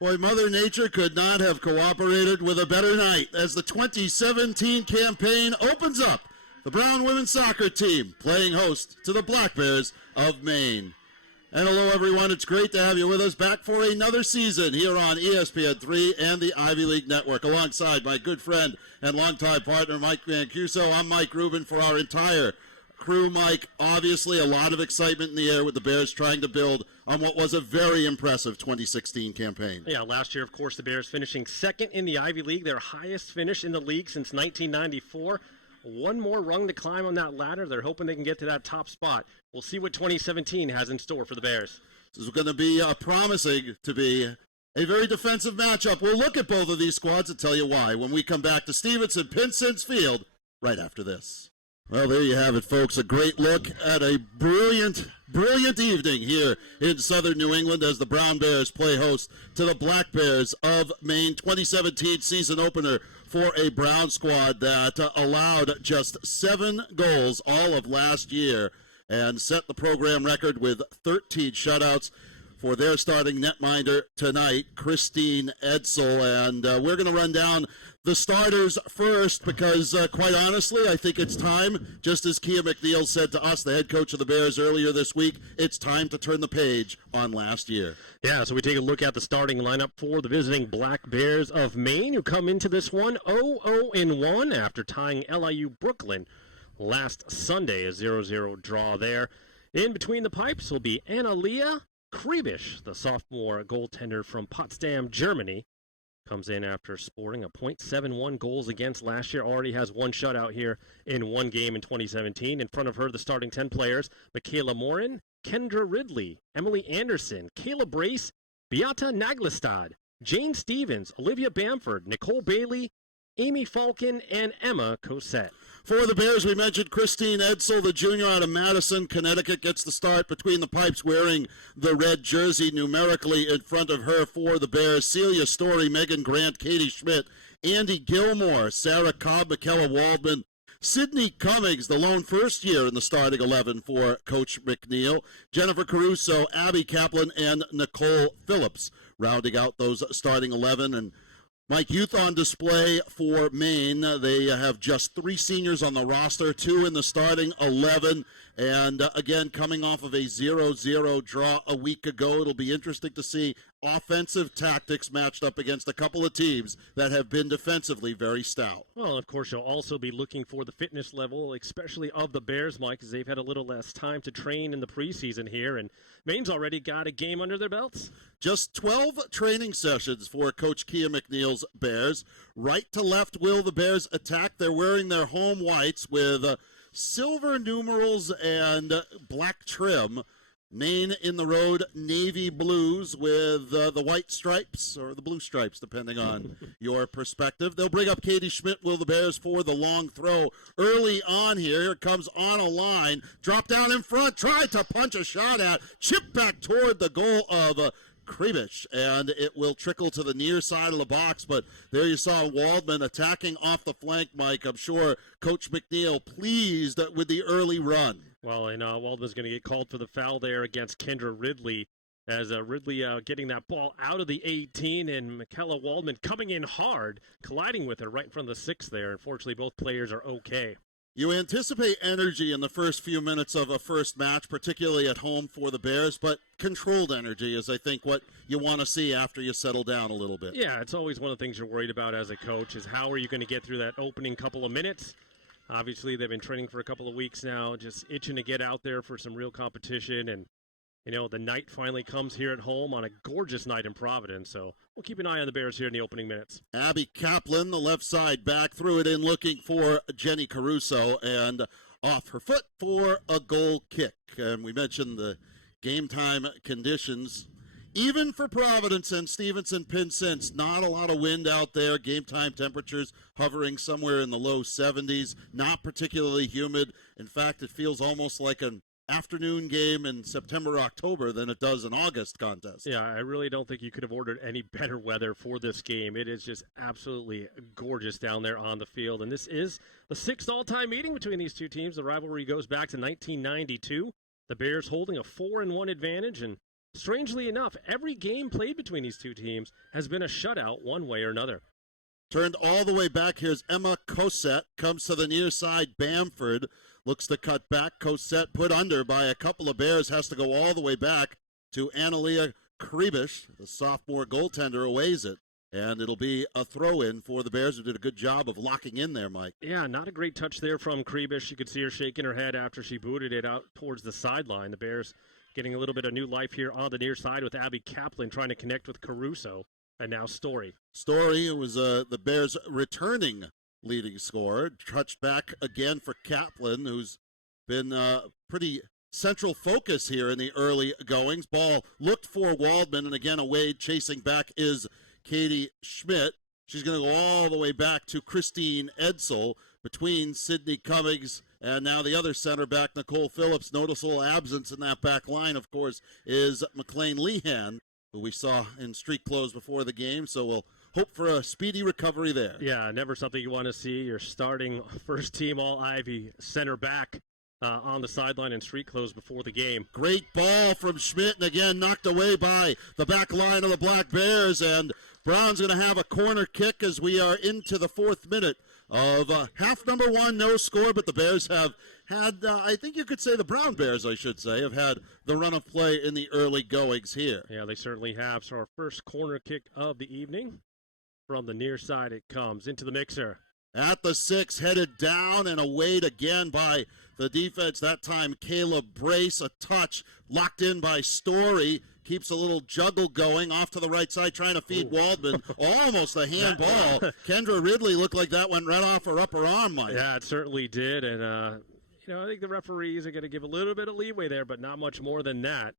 Boy, Mother Nature could not have cooperated with a better night as the 2017 campaign opens up. The Brown women's soccer team playing host to the Black Bears of Maine. And hello, everyone. It's great to have you with us back for another season here on ESPN3 and the Ivy League Network. Alongside my good friend and longtime partner, Mike Mancuso, I'm Mike Rubin for our entire crew. Mike, obviously a lot of excitement in the air with the Bears trying to build on what was a very impressive 2016 campaign. Yeah, last year, of course, the Bears finishing second in the Ivy League, their highest finish in the league since 1994. One more rung to climb on that ladder. They're hoping they can get to that top spot. We'll see what 2017 has in store for the Bears. This is going to be promising to be a very defensive matchup. We'll look at both of these squads and tell you why when we come back to Stevenson-Pinsent Field right after this. Well, there you have it, folks. A great look at a brilliant evening here in southern New England as the Brown Bears play host to the Black Bears of Maine. 2017 season opener for a Brown squad that allowed just 7 goals all of last year and set the program record with 13 shutouts for their starting netminder tonight, Christine Edsel. And we're going to run down the starters first because, quite honestly, I think it's time, just as Kia McNeil said to us, the head coach of the Bears earlier this week, it's time to turn the page on last year. Yeah, so we take a look at the starting lineup for the visiting Black Bears of Maine, who come into this one 0-1 after tying LIU Brooklyn last Sunday, a 0-0 draw there. In between the pipes will be Annalia Kribisch, the sophomore goaltender from Potsdam, Germany. Comes in after scoring a .71 goals against last year. Already has 1 shutout here in 1 game in 2017. In front of her, the starting 10 players, Michaela Morin, Kendra Ridley, Emily Anderson, Kayla Brace, Beata Naglestad, Jane Stevens, Olivia Bamford, Nicole Bailey, Amy Falcon, and Emma Cosette. For the Bears, we mentioned Christine Edsel, the junior out of Madison, Connecticut, gets the start between the pipes wearing the red jersey. Numerically in front of her for the Bears, Celia Story, Megan Grant, Katie Schmidt, Andy Gilmore, Sarah Cobb, McKella Waldman, Sydney Cummings, the lone first year in the starting 11 for Coach McNeil, Jennifer Caruso, Abby Kaplan, and Nicole Phillips rounding out those starting 11. And Mike, youth on display for Maine. They have just 3 seniors on the roster, 2 in the starting 11. And again, coming off of a 0-0 draw a week ago, it'll be interesting to see offensive tactics matched up against a couple of teams that have been defensively very stout. Well, of course, you'll also be looking for the fitness level, especially of the Bears, Mike, because they've had a little less time to train in the preseason here, and Maine's already got a game under their belts. Just 12 training sessions for Coach Kia McNeil's Bears. Right to left will the Bears attack. They're wearing their home whites with silver numerals and black trim. Maine in the road, navy blues with the white stripes or the blue stripes, depending on your perspective. They'll bring up Katie Schmidt, will the Bears, for the long throw. Early on here, it comes on a line, drop down in front, tried to punch a shot at, chip back toward the goal of Kribisch, and it will trickle to the near side of the box, but there you saw Waldman attacking off the flank, Mike. I'm sure Coach McNeil pleased with the early run. Well, and Waldman's going to get called for the foul there against Kendra Ridley, as Ridley getting that ball out of the 18, and Michaela Waldman coming in hard, colliding with her right in front of the 6 there. Unfortunately, both players are okay. You anticipate energy in the first few minutes of a first match, particularly at home for the Bears, but controlled energy is, I think, what you want to see after you settle down a little bit. Yeah, it's always one of the things you're worried about as a coach is how are you going to get through that opening couple of minutes. Obviously, they've been training for a couple of weeks now, just itching to get out there for some real competition. And, you know, the night finally comes here at home on a gorgeous night in Providence. So we'll keep an eye on the Bears here in the opening minutes. Abby Kaplan, the left side back, threw it in looking for Jenny Caruso and off her foot for a goal kick. And we mentioned the game time conditions. Even for Providence and Stevenson-Pinsent, not a lot of wind out there. Game time temperatures hovering somewhere in the low 70s, not particularly humid. In fact, it feels almost like an afternoon game in September, October than it does an August contest. Yeah, I really don't think you could have ordered any better weather for this game. It is just absolutely gorgeous down there on the field. And this is the 6th all-time meeting between these two teams. The rivalry goes back to 1992. The Bears holding a 4-1 advantage, and strangely enough, every game played between these two teams has been a shutout one way or another. Turned all the way back. Here's Emma Cosette. Comes to the near side. Bamford looks to cut back. Cosette put under by a couple of Bears. Has to go all the way back to Analia Kribish. The sophomore goaltender aways it. And it'll be a throw-in for the Bears, who did a good job of locking in there, Mike. Yeah, not a great touch there from Kribish. You could see her shaking her head after she booted it out towards the sideline. The Bears getting a little bit of new life here on the near side with Abby Kaplan trying to connect with Caruso. And now Story. Story was the Bears' returning leading scorer. Touched back again for Kaplan, who's been pretty central focus here in the early goings. Ball looked for Waldman, and again, Wade chasing back is Katie Schmidt. She's going to go all the way back to Christine Edsel between Sydney Cummings and now the other center back, Nicole Phillips. Noticeable absence in that back line, of course, is McLean Lehan, who we saw in street clothes before the game. So we'll hope for a speedy recovery there. Yeah, never something you want to see. Your starting first team All-Ivy center back on the sideline in street clothes before the game. Great ball from Schmidt, and again knocked away by the back line of the Black Bears, and Brown's going to have a corner kick as we are into the 4th minute of half number 1, no score, but the Bears have had, I think you could say the Brown Bears, I should say, have had the run of play in the early goings here. Yeah, they certainly have. So our first corner kick of the evening. From the near side it comes into the mixer. At the 6, headed down and awayed again by the defense. That time, Caleb Brace, a touch, locked in by Story. Keeps a little juggle going off to the right side, trying to feed Waldman. Almost a handball. Kendra Ridley looked like that went right off her upper arm, Mike. Yeah, it certainly did. And, I think the referees are going to give a little bit of leeway there, but not much more than that,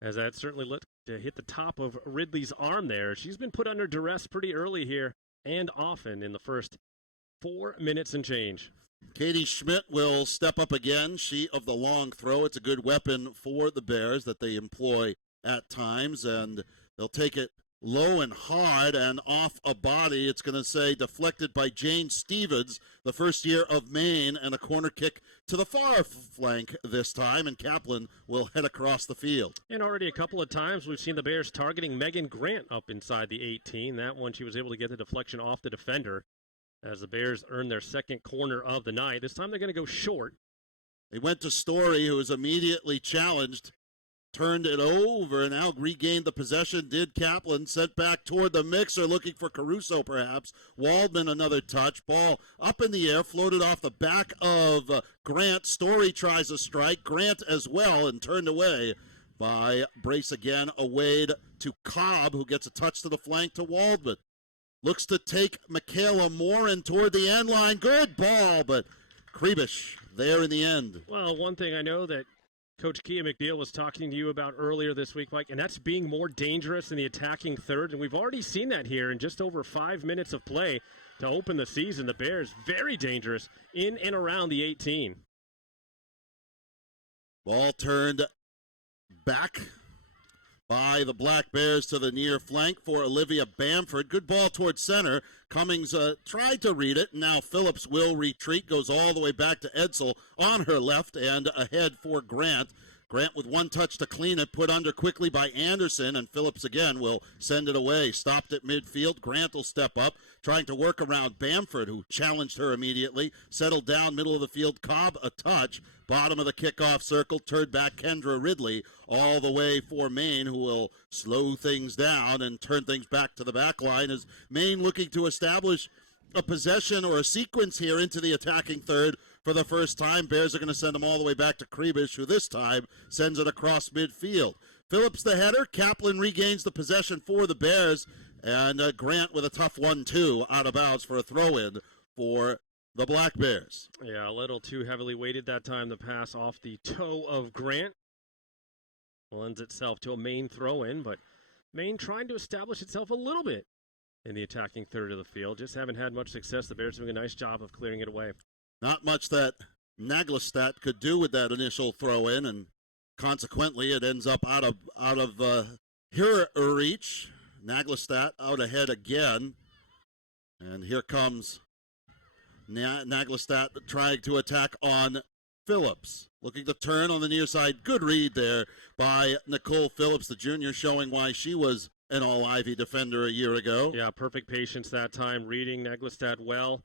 as that certainly looked to hit the top of Ridley's arm there. She's been put under duress pretty early here and often in the first 4 minutes and change. Katie Schmidt will step up again. She of the long throw. It's a good weapon for the Bears that they employ at times, and they'll take it low and hard and off a body. It's going to say deflected by Jane Stevens, the first year of Maine, and a corner kick to the far flank this time, and Kaplan will head across the field. And already a couple of times we've seen the Bears targeting Megan Grant up inside the 18. That one she was able to get the deflection off the defender as the Bears earn their second corner of the night. This time they're going to go short. They went to Story, who was immediately challenged, turned it over, and now regained the possession. Did Kaplan, sent back toward the mixer, looking for Caruso perhaps. Waldman another touch. Ball up in the air, floated off the back of Grant. Story tries a strike. Grant as well, and turned away by Brace again. Away to Cobb, who gets a touch to the flank to Waldman. Looks to take Michaela Morin toward the end line. Good ball, but Kribish there in the end. Well, one thing I know that Coach Kia McNeil was talking to you about earlier this week, Mike, and that's being more dangerous in the attacking third. And we've already seen that here in just over 5 minutes of play to open the season. The Bears very dangerous in and around the 18. Ball turned back by the Black Bears to the near flank for Olivia Bamford. Good ball towards center. Cummings tried to read it. Now Phillips will retreat. Goes all the way back to Edsel on her left and ahead for Grant. Grant with one touch to clean it, put under quickly by Anderson, and Phillips again will send it away. Stopped at midfield. Grant will step up, trying to work around Bamford, who challenged her immediately. Settled down, middle of the field. Cobb a touch. Bottom of the kickoff circle, turned back Kendra Ridley all the way for Maine, who will slow things down and turn things back to the back line as Maine looking to establish a possession or a sequence here into the attacking third for the first time. Bears are going to send them all the way back to Kribish, who this time sends it across midfield. Phillips the header. Kaplan regains the possession for the Bears, and Grant with a tough 1-2 out of bounds for a throw-in for the Black Bears. Yeah, a little too heavily weighted that time. The pass off the toe of Grant lends itself to a Maine throw-in, but Maine trying to establish itself a little bit in the attacking third of the field. Just haven't had much success. The Bears doing a nice job of clearing it away. Not much that Naglestad could do with that initial throw-in, and consequently it ends up out of her reach. Naglestad out ahead again, and here comes Naglestad trying to attack on Phillips looking to turn on the near side. Good read there by Nicole Phillips, the junior, showing why she was an All-Ivy defender a year ago. Yeah, perfect patience that time, reading Neglestad well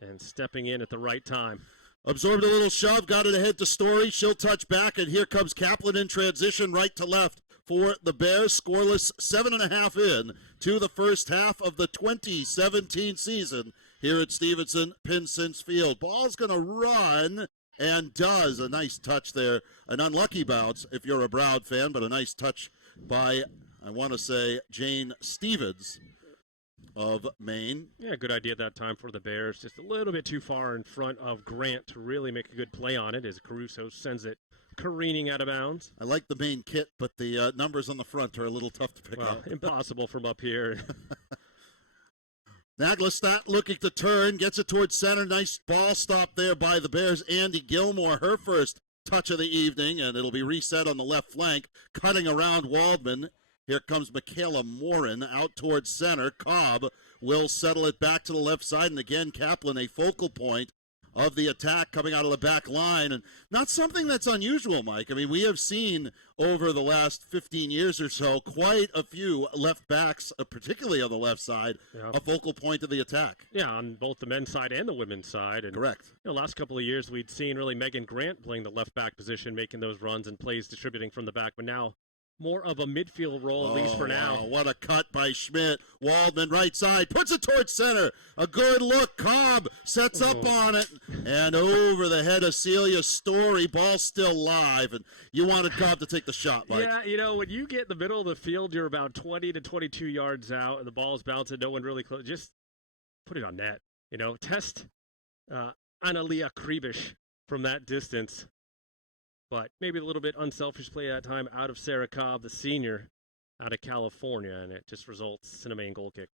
and stepping in at the right time. Absorbed a little shove, got it ahead to Story. She'll touch back, and here comes Kaplan in transition right to left for the Bears. Scoreless 7.5 in to the first half of the 2017 season here at Stevenson-Pinson's Field. Ball's going to run, and does. A nice touch there. An unlucky bounce if you're a Brown fan, but a nice touch by, I want to say, Jane Stevens of Maine. Yeah, good idea that time for the Bears. Just a little bit too far in front of Grant to really make a good play on it as Caruso sends it careening out of bounds. I like the Maine kit, but the numbers on the front are a little tough to pick up. Impossible from up here. Naglestad looking to turn, gets it towards center. Nice ball stop there by the Bears. Andy Gilmore, her first touch of the evening, and it'll be reset on the left flank, cutting around Waldman. Here comes Michaela Morin out towards center. Cobb will settle it back to the left side, and again, Kaplan, a focal point of the attack coming out of the back line, and not something that's unusual, Mike. I mean, we have seen over the last 15 years or so quite a few left backs, particularly on the left side, a focal point of the attack. Yeah, on both the men's side and the women's side. And, correct. The last couple of years, we'd seen really Megan Grant playing the left back position, making those runs and plays distributing from the back, but now more of a midfield role, at least for now. Wow, what a cut by Schmidt. Waldman, right side, puts it towards center. A good look. Cobb sets up on it. And over the head of Celia Story. Ball still live. And you wanted Cobb to take the shot, Mike. Yeah, when you get in the middle of the field, you're about 20 to 22 yards out, and the ball's bouncing, no one really close. Just put it on net. Test Analia Kribish from that distance. But maybe a little bit unselfish play that time out of Sarah Cobb, the senior, out of California, and it just results in a Maine goal kick.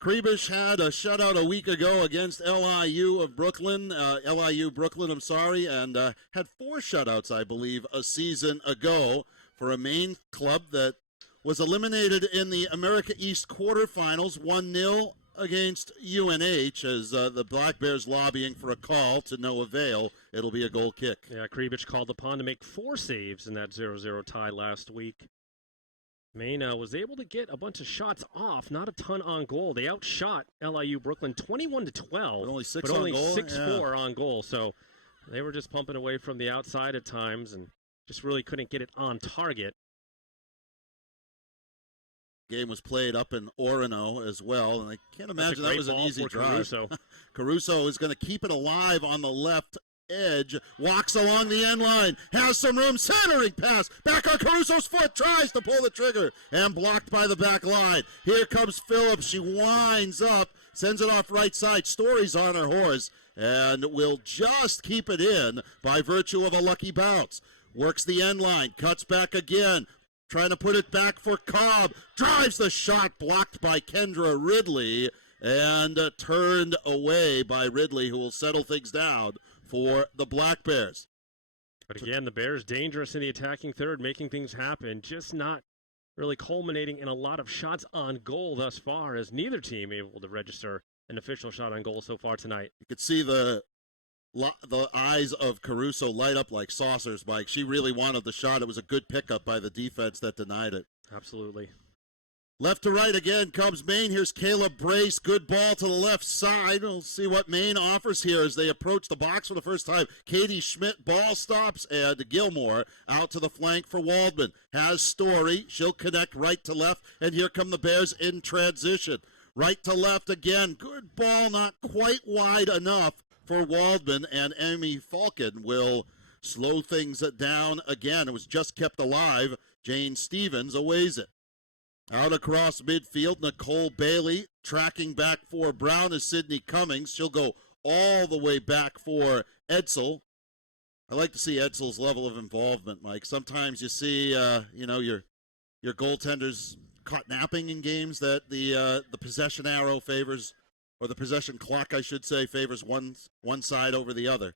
Kribish had a shutout a week ago against LIU Brooklyn, and had 4 shutouts, I believe, a season ago for a Maine club that was eliminated in the America East quarterfinals, 1-0 against UNH, as the Black Bears lobbying for a call to no avail. It'll be a goal kick. Yeah, Kribic called upon to make 4 saves in that 0-0 tie last week. Maine was able to get a bunch of shots off, not a ton on goal. They outshot LIU Brooklyn 21-12, only 6 but on only goal. 6-4 on goal. So they were just pumping away from the outside at times and just really couldn't get it on target. Game was played up in Orono as well, and I can't imagine that was an easy drive. Caruso is going to keep it alive on the left edge, walks along the end line, has some room, centering pass, back on Caruso's foot, tries to pull the trigger, and blocked by the back line. Here comes Phillips, she winds up, sends it off right side, Story's on her horse, and will just keep it in by virtue of a lucky bounce. Works the end line, cuts back again, trying to put it back for Cobb. Drives the shot, blocked by Kendra Ridley, and turned away by Ridley, who will settle things down for the Black Bears. But again, the Bears dangerous in the attacking third, making things happen, just not really culminating in a lot of shots on goal thus far, as neither team able to register an official shot on goal so far tonight. You could see the eyes of Caruso light up like saucers, Mike. She really wanted the shot. It was a good pickup by the defense that denied it. Absolutely. Left to right again comes Maine. Here's Caleb Brace. Good ball to the left side. We'll see what Maine offers here as they approach the box for the first time. Katie Schmidt, ball stops, and Gilmore out to the flank for Waldman. Has Story. She'll connect right to left, and here come the Bears in transition. Right to left again. Good ball, not quite wide enough for Waldman, and Amy Falcon will slow things down again. It was just kept alive. Jane Stevens aways it. Out across midfield, Nicole Bailey tracking back for Brown is Sydney Cummings. She'll go all the way back for Edsel. I like to see Edsel's level of involvement, Mike. Sometimes you see, your goaltenders caught napping in games that the possession arrow favors, or the possession clock, I should say, favors one side over the other.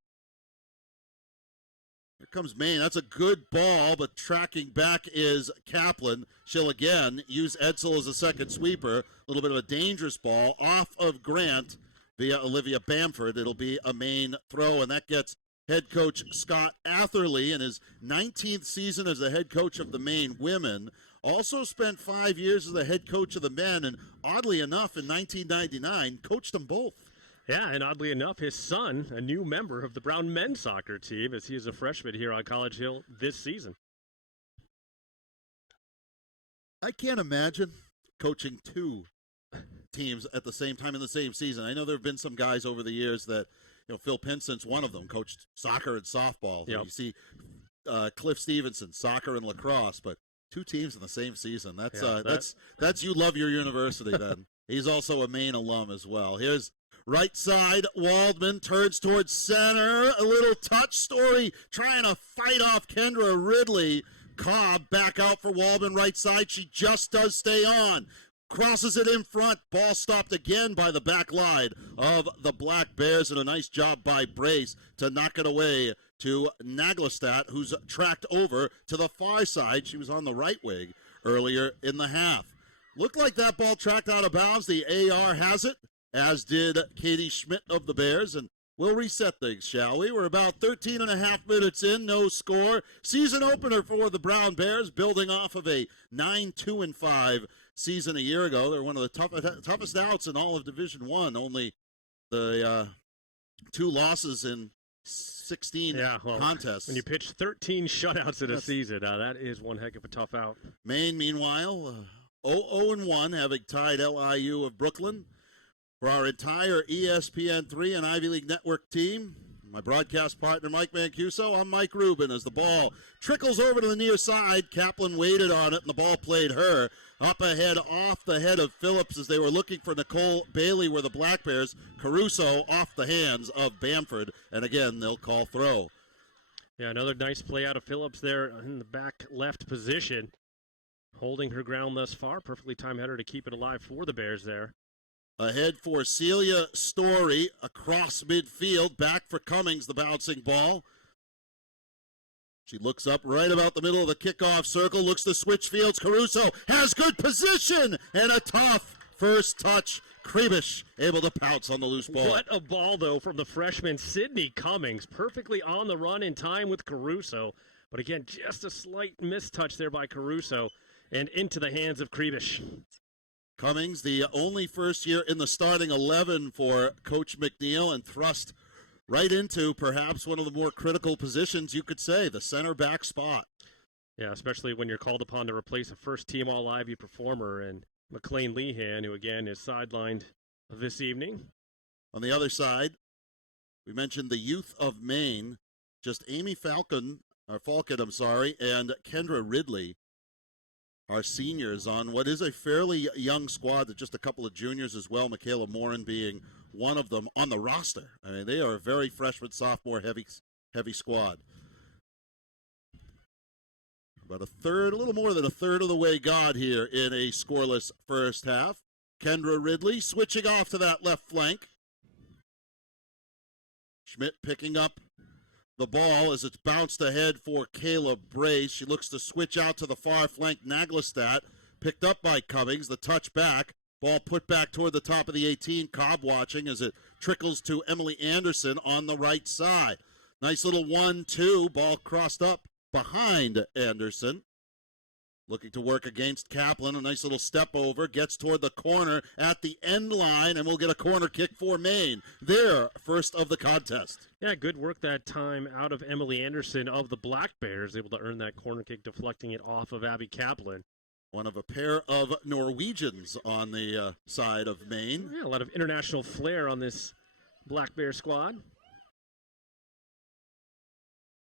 Here comes Maine. That's a good ball, but tracking back is Kaplan. She'll again use Edsel as a second sweeper. A little bit of a dangerous ball off of Grant via Olivia Bamford. It'll be a Maine throw, and that gets head coach Scott Atherley in his 19th season as the head coach of the Maine women. Also spent 5 years as the head coach of the men, and oddly enough, in 1999, coached them both. Yeah, and oddly enough, his son, a new member of the Brown men's soccer team, as he is a freshman here on College Hill this season. I can't imagine coaching two teams at the same time in the same season. I know there have been some guys over the years that, Phil Pinson's one of them, coached soccer and softball. Yep. You see Cliff Stevenson, soccer and lacrosse, but two teams in the same season. That's you love your university then. He's also a Maine alum as well. Here's right side, Waldman turns towards center. A little touch story trying to fight off Kendra Ridley. Cobb back out for Waldman right side. She just does stay on. Crosses it in front. Ball stopped again by the back line of the Black Bears, and a nice job by Brace to knock it away to Naglestad, who's tracked over to the far side. She was on the right wing earlier in the half. Looked like that ball tracked out of bounds. The AR has it, as did Katie Schmidt of the Bears, and we'll reset things, shall we? We're about 13 and a half minutes in, no score. Season opener for the Brown Bears, building off of a 9-2-5 season a year ago. They're one of the toughest outs in all of Division I. Only the two losses in 16 contests. When you pitch 13 shutouts in a season, that is one heck of a tough out. Maine, meanwhile, 0-1, having tied LIU of Brooklyn. For our entire ESPN3 and Ivy League Network team, my broadcast partner Mike Mancuso, I'm Mike Rubin. As the ball trickles over to the near side, Kaplan waited on it, and the ball played her. Up ahead, off the head of Phillips as they were looking for Nicole Bailey were the Black Bears. Caruso off the hands of Bamford, and again, they'll call throw. Yeah, another nice play out of Phillips there in the back left position. Holding her ground thus far. Perfectly timed header to keep it alive for the Bears there. Ahead for Celia Story across midfield. Back for Cummings, the bouncing ball. She looks up right about the middle of the kickoff circle, looks to switch fields. Caruso has good position and a tough first touch. Kribish able to pounce on the loose ball. What a ball, though, from the freshman Sydney Cummings. Perfectly on the run in time with Caruso. But again, just a slight mistouch there by Caruso and into the hands of Kribish. Cummings, the only first year in the starting 11 for Coach McNeil, and thrust right into perhaps one of the more critical positions, you could say, the center back spot. Yeah, especially when you're called upon to replace a first-team All-Ivy performer and McLean Lehan, who again is sidelined this evening. On the other side, we mentioned the youth of Maine, just Amy Falcon, and Kendra Ridley are seniors on what is a fairly young squad. That just a couple of juniors as well, Michaela Morin being one of them on the roster. I mean, they are a very freshman, sophomore heavy squad. About a little more than a third of the way gone here in a scoreless first half. Kendra Ridley switching off to that left flank. Schmidt picking up the ball as it's bounced ahead for Kayla Brace. She looks to switch out to the far flank. Naglestad picked up by Cummings. The touch back. Ball put back toward the top of the 18. Cobb watching as it trickles to Emily Anderson on the right side. Nice little 1-2. Ball crossed up behind Anderson. Looking to work against Kaplan. A nice little step over. Gets toward the corner at the end line, and we'll get a corner kick for Maine. Their first of the contest. Yeah, good work that time out of Emily Anderson of the Black Bears. Able to earn that corner kick, deflecting it off of Abby Kaplan. One of a pair of Norwegians on the side of Maine. Yeah, a lot of international flair on this Black Bear squad.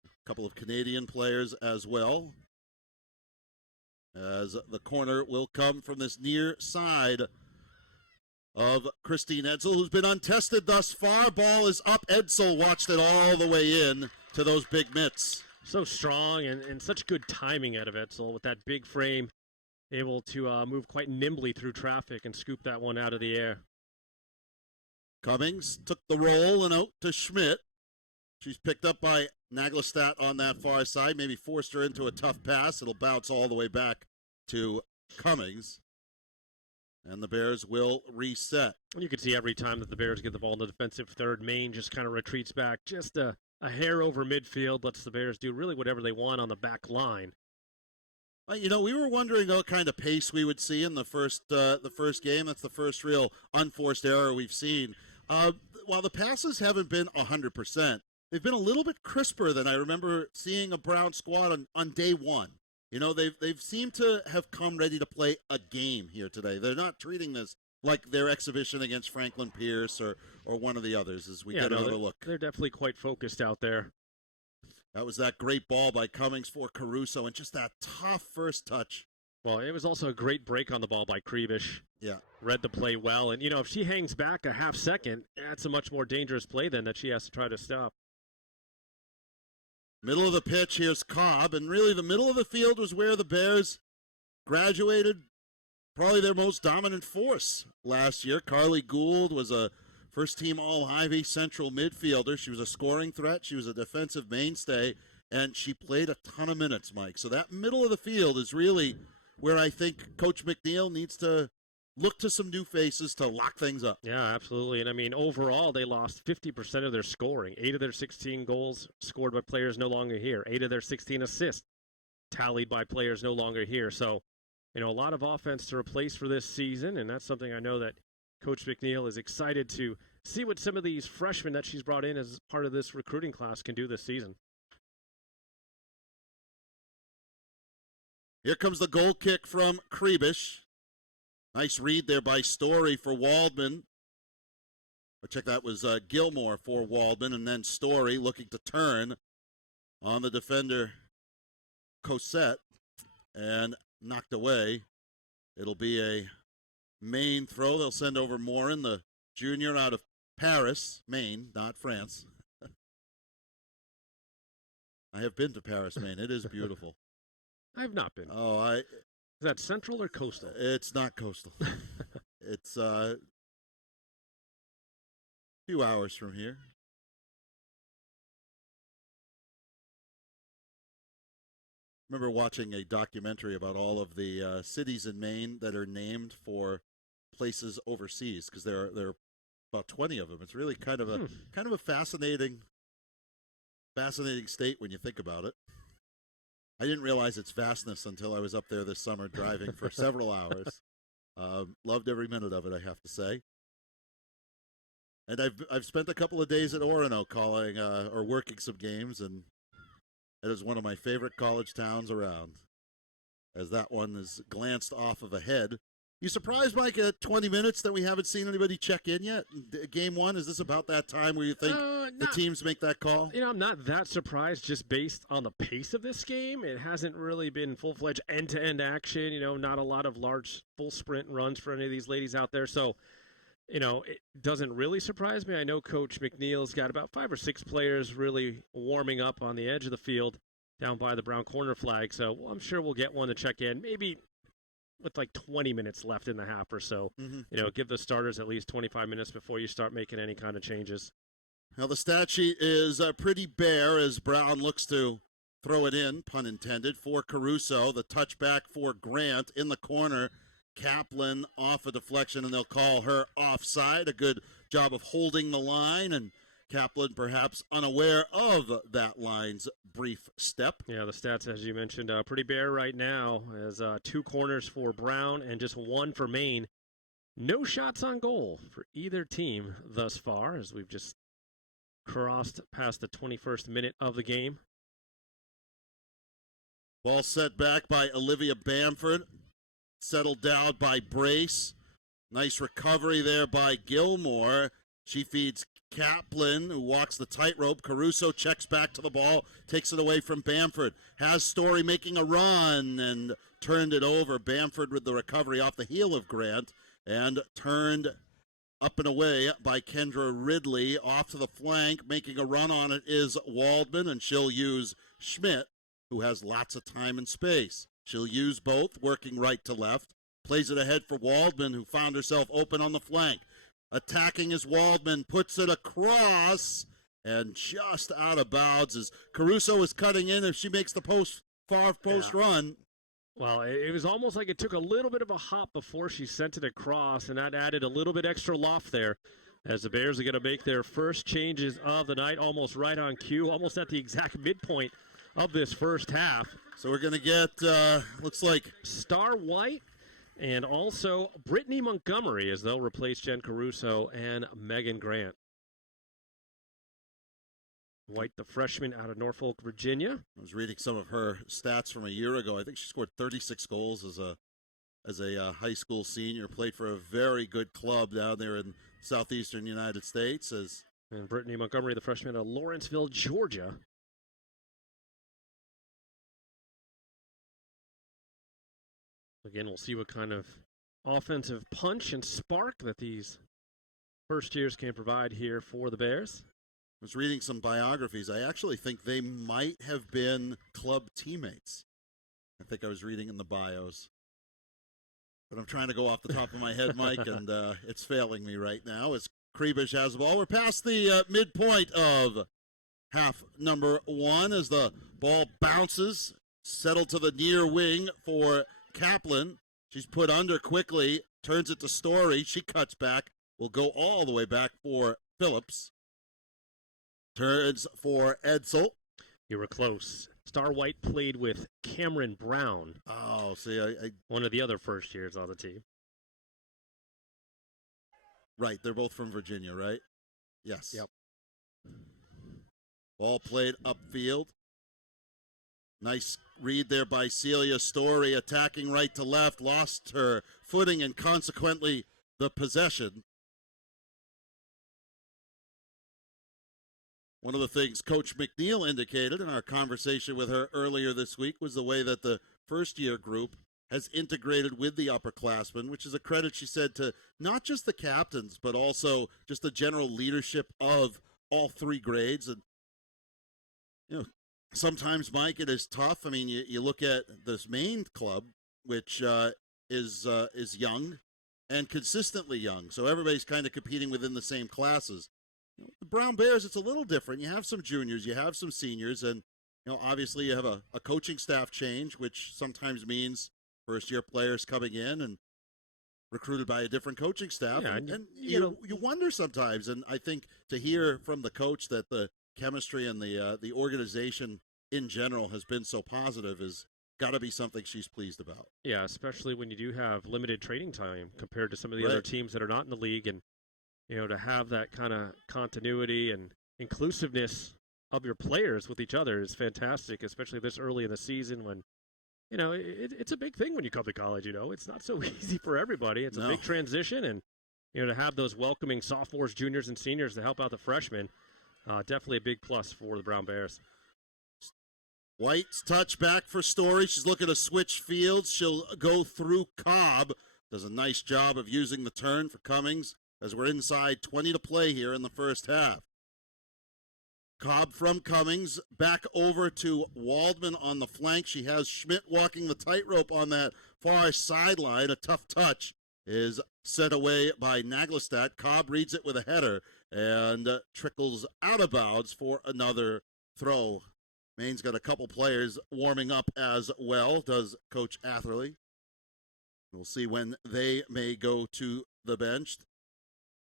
A couple of Canadian players as well. As the corner will come from this near side of Christine Edsel, who's been untested thus far. Ball is up. Edsel watched it all the way in to those big mitts. So strong and such good timing out of Edsel with that big frame. Able to move quite nimbly through traffic and scoop that one out of the air. Cummings took the roll and out to Schmidt. She's picked up by Naglestad on that far side, maybe forced her into a tough pass. It'll bounce all the way back to Cummings. And the Bears will reset. You can see every time that the Bears get the ball in the defensive third, Maine just kind of retreats back just a a hair over midfield, lets the Bears do really whatever they want on the back line. We were wondering what kind of pace we would see in the first game. That's the first real unforced error we've seen. While the passes haven't been 100%, they've been a little bit crisper than I remember seeing a Brown squad on day one. They've seemed to have come ready to play a game here today. They're not treating this like their exhibition against Franklin Pierce or one of the others as we get another look. They're definitely quite focused out there. That was that great ball by Cummings for Caruso, and just that tough first touch. Well, it was also a great break on the ball by Kribish. Yeah. Read the play well. And, if she hangs back a half second, that's a much more dangerous play then that she has to try to stop. Middle of the pitch, here's Cobb. And really, the middle of the field was where the Bears graduated probably their most dominant force last year. Carly Gould was a first-team All-Ivy Central midfielder. She was a scoring threat. She was a defensive mainstay, and she played a ton of minutes, Mike. So that middle of the field is really where I think Coach McNeil needs to look to some new faces to lock things up. Yeah, absolutely. And, overall, they lost 50% of their scoring. 8 of their 16 goals scored by players no longer here. 8 of their 16 assists tallied by players no longer here. So, a lot of offense to replace for this season, and that's something I know that Coach McNeil is excited to see what some of these freshmen that she's brought in as part of this recruiting class can do this season. Here comes the goal kick from Kribish. Nice read there by Story for Waldman. Check that was Gilmore for Waldman, and then Story looking to turn on the defender Cosette and knocked away. It'll be a Maine throw. They'll send over Morin, the junior out of Paris, Maine, not France. I have been to Paris, Maine. It is beautiful. I have not been. Is that central or coastal? It's not coastal. It's a few hours from here. Remember watching a documentary about all of the cities in Maine that are named for places overseas, because there are about 20 of them. It's really kind of a fascinating state when you think about it. I didn't realize its vastness until I was up there this summer driving for several hours. Loved every minute of it, I have to say. And I've spent a couple of days at Orono calling or working some games, and it is one of my favorite college towns around, as that one is glanced off of ahead. You surprised, Mike, at 20 minutes that we haven't seen anybody check in yet? Game one, is this about that time where you think the teams make that call? I'm not that surprised just based on the pace of this game. It hasn't really been full-fledged end-to-end action, not a lot of large full sprint runs for any of these ladies out there. So, it doesn't really surprise me. I know Coach McNeil's got about 5 or 6 players really warming up on the edge of the field down by the Brown corner flag. So I'm sure we'll get one to check in, maybe with like 20 minutes left in the half or so. Mm-hmm. Give the starters at least 25 minutes before you start making any kind of changes. Now the stat sheet is pretty bare as Brown looks to throw it in, pun intended, for Caruso. The touchback for Grant in the corner. Kaplan off a deflection, and they'll call her offside. A good job of holding the line, and Kaplan perhaps unaware of that line's brief step. Yeah, the stats, as you mentioned, pretty bare right now, as 2 corners for Brown and just 1 for Maine. No shots on goal for either team thus far, as we've just crossed past the 21st minute of the game. Ball set back by Olivia Bamford. Settled down by Brace. Nice recovery there by Gilmore. She feeds Kaplan, who walks the tightrope. Caruso checks back to the ball, takes it away from Bamford. Has Story making a run and turned it over. Bamford with the recovery off the heel of Grant and turned up and away by Kendra Ridley. Off to the flank, making a run on it is Waldman, and she'll use Schmidt, who has lots of time and space. She'll use both, working right to left. Plays it ahead for Waldman, who found herself open on the flank. Attacking is Waldman, puts it across, and just out of bounds as Caruso is cutting in. If she makes the far post run. Well, it was almost like it took a little bit of a hop before she sent it across, and that added a little bit extra loft there As the Bears are going to make their first changes of the night, almost right on cue, almost at the exact midpoint of this first half. So we're going to get, looks like Star White and also Brittany Montgomery, as they'll replace Jen Caruso and Megan Grant. White, the freshman out of Norfolk, Virginia. I was reading some of her stats from a year ago. I think she scored 36 goals as a high school senior. Played for a very good club down there in southeastern United States. And Brittany Montgomery, the freshman out of Lawrenceville, Georgia. Again, we'll see what kind of offensive punch and spark that these first years can provide here for the Bears. I was reading some biographies. I actually think they might have been club teammates. I think I was reading in the bios. But I'm trying to go off the top of my head, Mike, and it's failing me right now as Kribish has the ball. We're past the midpoint of half number one as the ball bounces, settled to the near wing for Kaplan. She's put under quickly, turns it to Story. She cuts back, will go all the way back for Phillips. Turns for Edsel. You were close. Star White played with Cameron Brown. Oh, see, one of the other first years on the team. Right, they're both from Virginia, right? Yes. Yep. Ball played upfield. Nice read there by Celia Story, attacking right to left, lost her footing and consequently the possession. One of the things Coach McNeil indicated in our conversation with her earlier this week was the way that the first-year group has integrated with the upperclassmen, which is a credit, she said, to not just the captains, but also just the general leadership of all three grades. And, you know, sometimes, Mike, it is tough. I mean, you look at this Maine club, which is young and consistently young, so everybody's kind of competing within the same classes. The Brown Bears, it's a little different. You have some juniors, you have some seniors, and obviously you have a coaching staff change, which sometimes means first-year players coming in and recruited by a different coaching staff. Yeah, and you wonder sometimes, and I think to hear from the coach that the chemistry and the organization in general has been so positive is got to be something she's pleased about. Yeah, especially when you do have limited training time compared to some of the other teams that are not in the league, and to have that kind of continuity and inclusiveness of your players with each other is fantastic, especially this early in the season when, it's a big thing when you come to college. It's not so easy for everybody. It's a big transition, and, to have those welcoming sophomores, juniors, and seniors to help out the freshmen, definitely a big plus for the Brown Bears. White's touch back for Story. She's looking to switch fields. She'll go through Cobb. Does a nice job of using the turn for Cummings, as we're inside 20 to play here in the first half. Cobb from Cummings, back over to Waldman on the flank. She has Schmidt walking the tightrope on that far sideline. A tough touch is sent away by Naglestad. Cobb reads it with a header and trickles out of bounds for another throw. Maine's got a couple players warming up as well, does Coach Atherley. We'll see when they may go to the bench.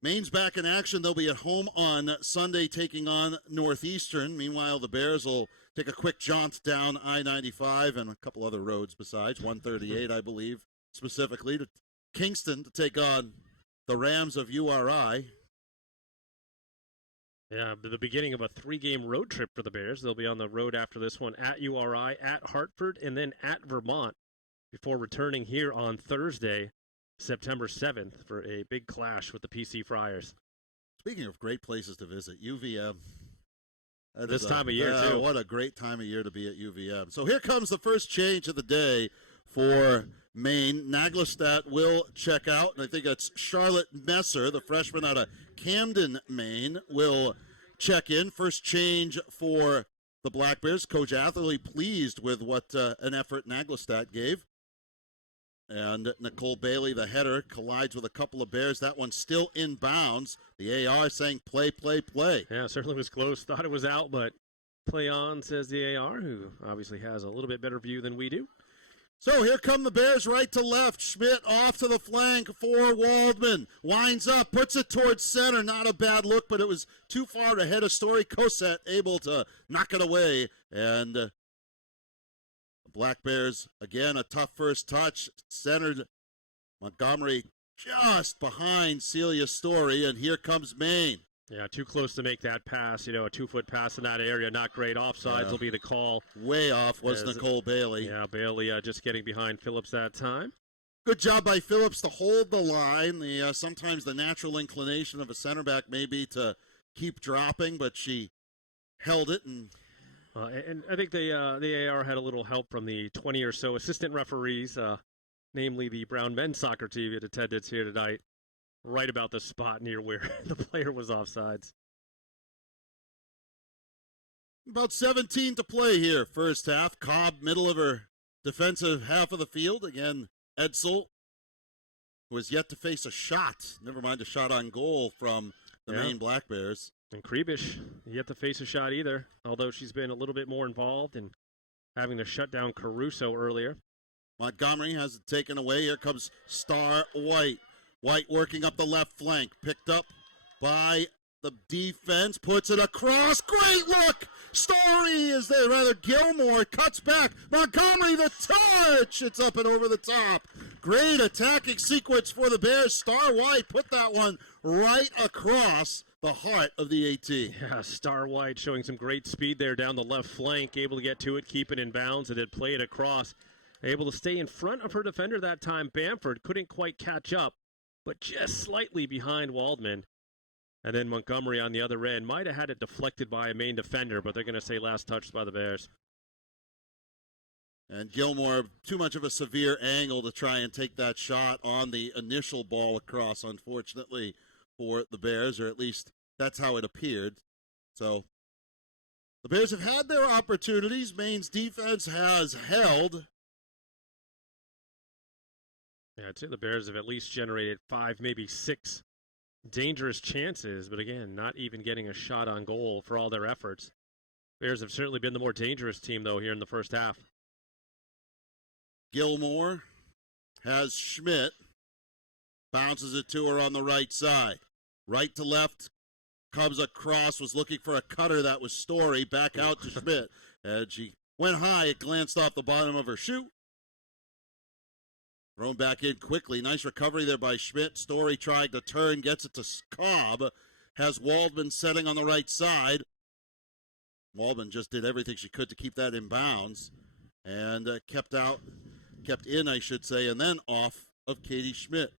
Maine's back in action. They'll be at home on Sunday taking on Northeastern. Meanwhile, the Bears will take a quick jaunt down I-95 and a couple other roads besides, 138, I believe, specifically, to Kingston to take on the Rams of URI. Yeah, the beginning of a 3-game road trip for the Bears. They'll be on the road after this one at URI, at Hartford, and then at Vermont before returning here on Thursday, September 7th, for a big clash with the PC Friars. Speaking of great places to visit, UVM. This time of year, too. What a great time of year to be at UVM. So here comes the first change of the day for Maine. Naglestad will check out, and I think that's Charlotte Messer, the freshman out of Camden, Maine, will check in. First change for the Black Bears. Coach Atherley pleased with what an effort Naglestad gave. And Nicole Bailey, the header, collides with a couple of Bears. That one's still in bounds. The AR saying play, play, play. Yeah, certainly was close. Thought it was out, but play on, says the AR, who obviously has a little bit better view than we do. So here come the Bears right to left. Schmidt off to the flank for Waldman. Winds up, puts it towards center. Not a bad look, but it was too far to head of Story. Cosette able to knock it away. And the Black Bears, again, a tough first touch. Centered Montgomery just behind Celia Story. And here comes Maine. Yeah, too close to make that pass. A 2-foot pass in that area. Not great. Offsides will be the call. Way off was Nicole Bailey. Yeah, Bailey just getting behind Phillips that time. Good job by Phillips to hold the line. Sometimes the natural inclination of a center back may be to keep dropping, but she held it. And I think the AR had a little help from the 20 or so assistant referees, namely the Brown men's soccer team in attendance here tonight. Right about the spot near where the player was offsides. About 17 to play here, first half. Cobb, middle of her defensive half of the field. Again, Edsel, who has yet to face a shot. Never mind a shot on goal from the Maine Black Bears. And Krebish, yet to face a shot either, although she's been a little bit more involved in having to shut down Caruso earlier. Montgomery has it taken away. Here comes Star White. White working up the left flank. Picked up by the defense. Puts it across. Great look. Story is there. Rather, Gilmore cuts back. Montgomery, the touch. It's up and over the top. Great attacking sequence for the Bears. Star White put that one right across the heart of the AT. Yeah, Star White showing some great speed there down the left flank. Able to get to it, keep it in bounds, and then play it across. Able to stay in front of her defender that time. Bamford couldn't quite catch up, but just slightly behind Waldman. And then Montgomery on the other end might have had it deflected by a Maine defender, but they're going to say last touched by the Bears. And Gilmore, too much of a severe angle to try and take that shot on the initial ball across, unfortunately, for the Bears, or at least that's how it appeared. So the Bears have had their opportunities. Maine's defense has held. Yeah, I'd say the Bears have at least generated 5, maybe 6 dangerous chances, but again, not even getting a shot on goal for all their efforts. Bears have certainly been the more dangerous team, though, here in the first half. Gilmore has Schmidt, bounces it to her on the right side. Right to left, comes across, was looking for a cutter. That was Story, back out to Schmidt. And she went high, it glanced off the bottom of her shoe. Thrown back in quickly. Nice recovery there by Schmidt. Story trying to turn, gets it to Cobb. Has Waldman setting on the right side. Waldman just did everything she could to keep that in bounds. And kept in, I should say, and then off of Katie Schmidt.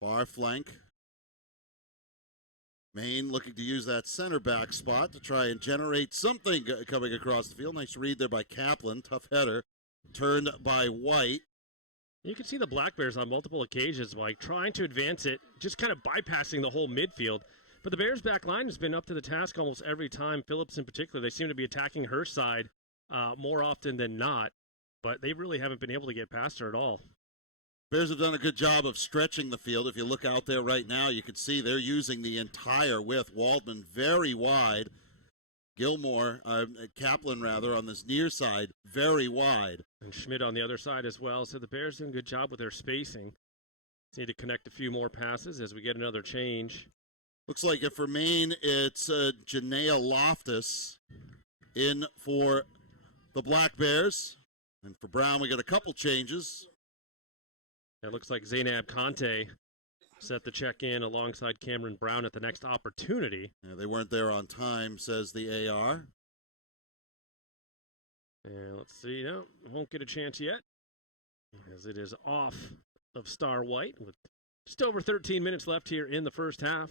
Far flank. Maine looking to use that center back spot to try and generate something coming across the field. Nice read there by Kaplan. Tough header. Turned by White. You can see the Black Bears on multiple occasions, Mike, trying to advance it, just kind of bypassing the whole midfield. But the Bears' back line has been up to the task almost every time. Phillips in particular, they seem to be attacking her side more often than not. But they really haven't been able to get past her at all. Bears have done a good job of stretching the field. If you look out there right now, you can see they're using the entire width. Waldman very wide. Gilmore, Kaplan rather, on this near side, very wide. And Schmidt on the other side as well. So the Bears doing a good job with their spacing. Need to connect a few more passes as we get another change. Looks like for Maine, it's Janaea Loftus in for the Black Bears. And for Brown, we got a couple changes. It looks like Zainab Conte set the check in alongside Cameron Brown at the next opportunity. Yeah, they weren't there on time, says the AR. And let's see. No, won't get a chance yet, as it is off of Star White with just over 13 minutes left here in the first half.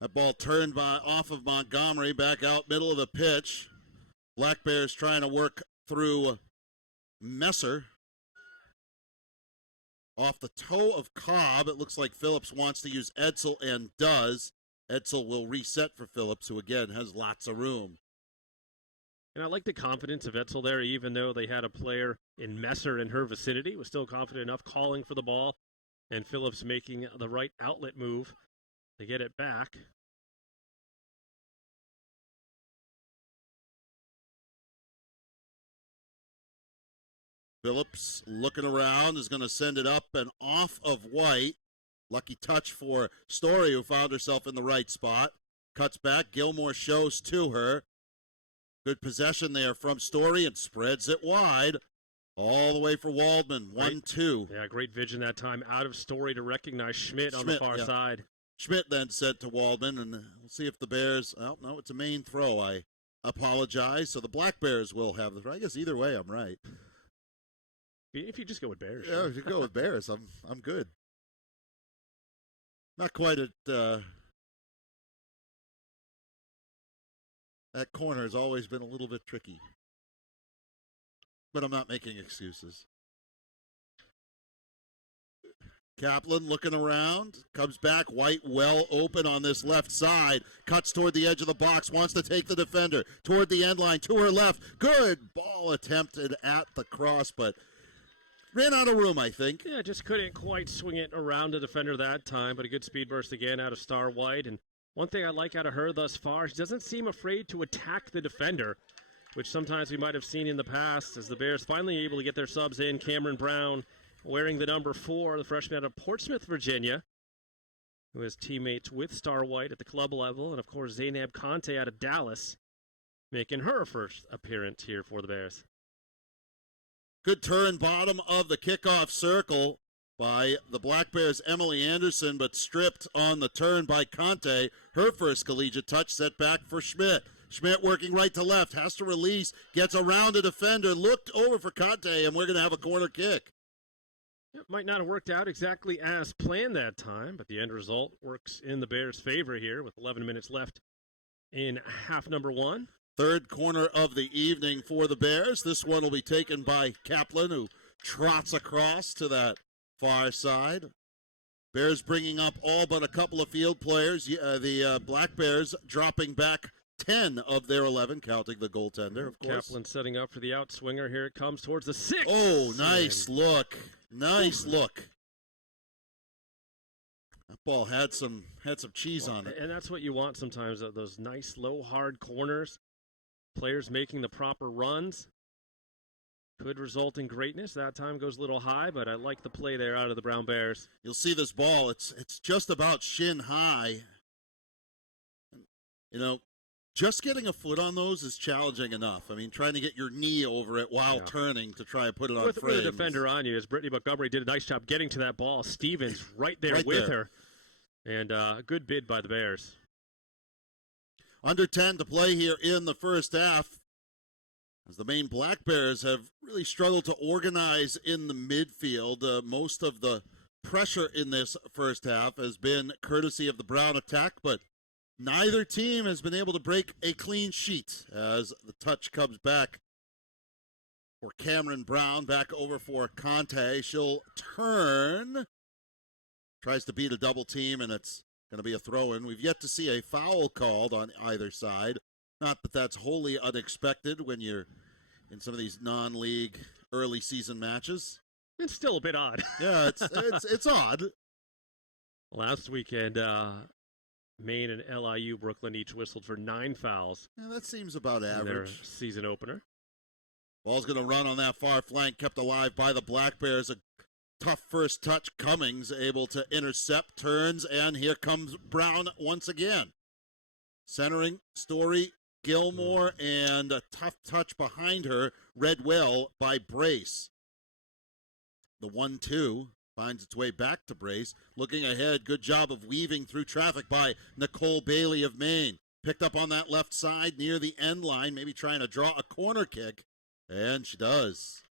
That ball turned off of Montgomery, back out middle of the pitch. Black Bears trying to work through Messer. Off the toe of Cobb, it looks like Phillips wants to use Edsel and does. Edsel will reset for Phillips, who again has lots of room. And I like the confidence of Etzel there, even though they had a player in Messer in her vicinity, was still confident enough calling for the ball, and Phillips making the right outlet move to get it back. Phillips looking around, is going to send it up and off of White. Lucky touch for Story, who found herself in the right spot. Cuts back, Gilmore shows to her. Good possession there from Story and spreads it wide. All the way for Waldman, 1-2. Yeah, great vision that time out of Story to recognize Schmidt on the far side. Schmidt then sent to Waldman, and we'll see if the Bears, oh, no, it's a Maine throw. I apologize. So the Black Bears will have the throw. I guess either way, I'm right. If you just go with Bears. Yeah, if you go with Bears, I'm good. Not quite at that corner has always been a little bit tricky. But I'm not making excuses. Kaplan looking around, comes back, White well open on this left side, cuts toward the edge of the box, wants to take the defender toward the end line, to her left. Good ball attempted at the cross, but ran out of room, I think. Yeah, just couldn't quite swing it around the defender that time, but a good speed burst again out of Star White. And one thing I like out of her thus far, she doesn't seem afraid to attack the defender, which sometimes we might have seen in the past, as the Bears finally able to get their subs in. Cameron Brown wearing the number 4, the freshman out of Portsmouth, Virginia, who has teammates with Star White at the club level, and of course Zainab Conte out of Dallas, making her first appearance here for the Bears. Good turn bottom of the kickoff circle by the Black Bears' Emily Anderson, but stripped on the turn by Conte. Her first collegiate touch set back for Schmidt. Schmidt working right to left, has to release, gets around a defender, looked over for Conte, and we're going to have a corner kick. It might not have worked out exactly as planned that time, but the end result works in the Bears' favor here with 11 minutes left in half number 1. Third corner of the evening for the Bears. This one will be taken by Kaplan, who trots across to that far side. Bears bringing up all but a couple of field players. The Black Bears dropping back 10 of their 11, counting the goaltender, of course. Kaplan setting up for the outswinger. Here it comes towards the 6. Oh, nice look. Nice look. That ball had some cheese on it. And that's what you want sometimes, those nice, low, hard corners. Players making the proper runs. Could result in greatness. That time goes a little high, but I like the play there out of the Brown Bears. You'll see this ball. It's just about shin high. You know, just getting a foot on those is challenging enough. I mean, trying to get your knee over it while turning to try and put it on frames. With a defender on you, as Brittany Montgomery did a nice job getting to that ball. Stevens right there with her. And a good bid by the Bears. Under 10 to play here in the first half, as the Maine Black Bears have really struggled to organize in the midfield. Most of the pressure in this first half has been courtesy of the Brown attack, but neither team has been able to break a clean sheet as the touch comes back for Cameron Brown, back over for Conte. She'll turn, tries to beat a double team, and it's going to be a throw-in. We've yet to see a foul called on either side. Not that that's wholly unexpected when you're in some of these non-league early season matches. It's still a bit odd. Yeah, it's odd. Last weekend, Maine and LIU Brooklyn each whistled for 9 fouls. Yeah, that seems about average. In their season opener. Ball's going to run on that far flank, kept alive by the Black Bears. A tough first touch. Cummings able to intercept, turns, and here comes Brown once again. Centering, Story, Gilmore, and a tough touch behind her, read well by Brace. The 1-2 finds its way back to Brace. Looking ahead, good job of weaving through traffic by Nicole Bailey of Maine. Picked up on that left side near the end line, maybe trying to draw a corner kick, and she does.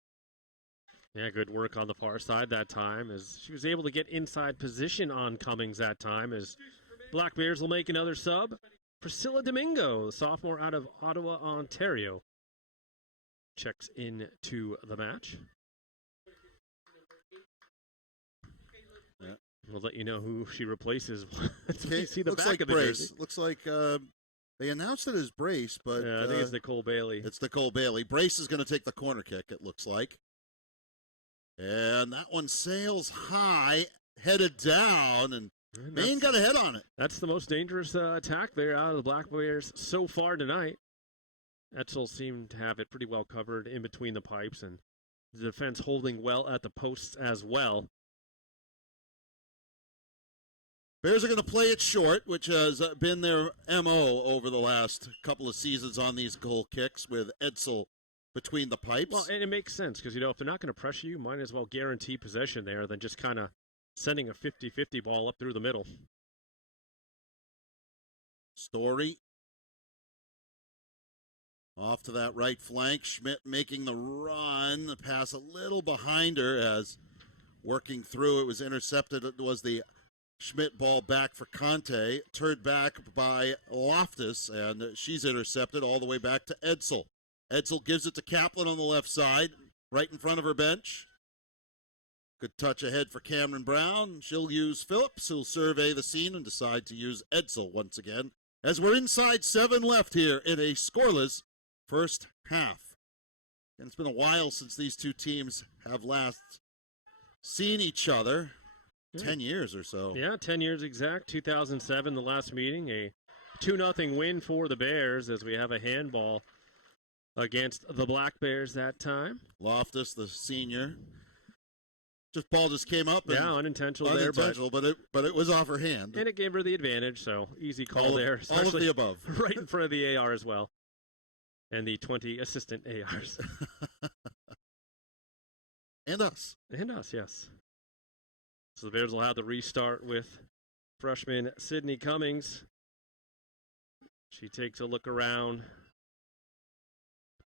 Yeah, good work on the far side that time, as she was able to get inside position on Cummings that time, as Black Bears will make another sub. Priscilla Domingo, the sophomore out of Ottawa, Ontario, checks into the match. Yeah. We'll let you know who she replaces. Okay. See the looks back like of the Brace. jersey. Looks like They announced it as Brace, but I think it's Nicole Bailey. It's Nicole Bailey. Brace is going to take the corner kick, it looks like. And that one sails high, headed down, and Maine got a head on it. That's the most dangerous attack there out of the Black Bears so far tonight. Etzel seemed to have it pretty well covered in between the pipes, and the defense holding well at the posts as well. Bears are going to play it short, which has been their MO over the last couple of seasons on these goal kicks with Etzel between the pipes. Well, and it makes sense because, if they're not going to pressure you, might as well guarantee possession there than just kind of sending a 50-50 ball up through the middle. Story. Off to that right flank. Schmidt making the run. The pass a little behind her as working through. It was intercepted. It was the Schmidt ball back for Conte. Turned back by Loftus, and she's intercepted all the way back to Etzel. Etzel gives it to Kaplan on the left side, right in front of her bench. Good touch ahead for Cameron Brown. She'll use Phillips, who'll survey the scene and decide to use Etzel once again, as we're inside 7 left here in a scoreless first half. And it's been a while since these two teams have last seen each other. 10 years or so. Yeah, 10 years exact. 2007, the last meeting. A 2-0 win for the Bears as we have a handball against the Black Bears that time. Loftus, the senior. Ball just came up. And unintentional there. But it was off her hand. And it gave her the advantage, so easy call there. All of the above. Right in front of the AR as well. And the 20 assistant ARs. And us. And us, yes. So the Bears will have the restart with freshman Sydney Cummings. She takes a look around,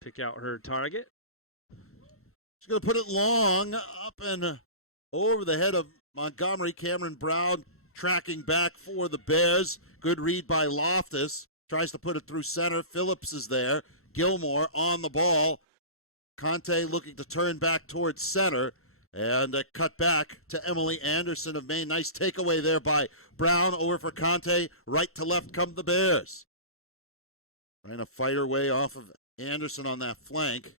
pick out her target. She's going to put it long up and over the head of Montgomery. Cameron Brown tracking back for the Bears. Good read by Loftus. Tries to put it through center. Phillips is there. Gilmore on the ball. Conte looking to turn back towards center. And a cut back to Emily Anderson of Maine. Nice takeaway there by Brown over for Conte. Right to left come the Bears. Trying to fight her way off of Anderson on that flank.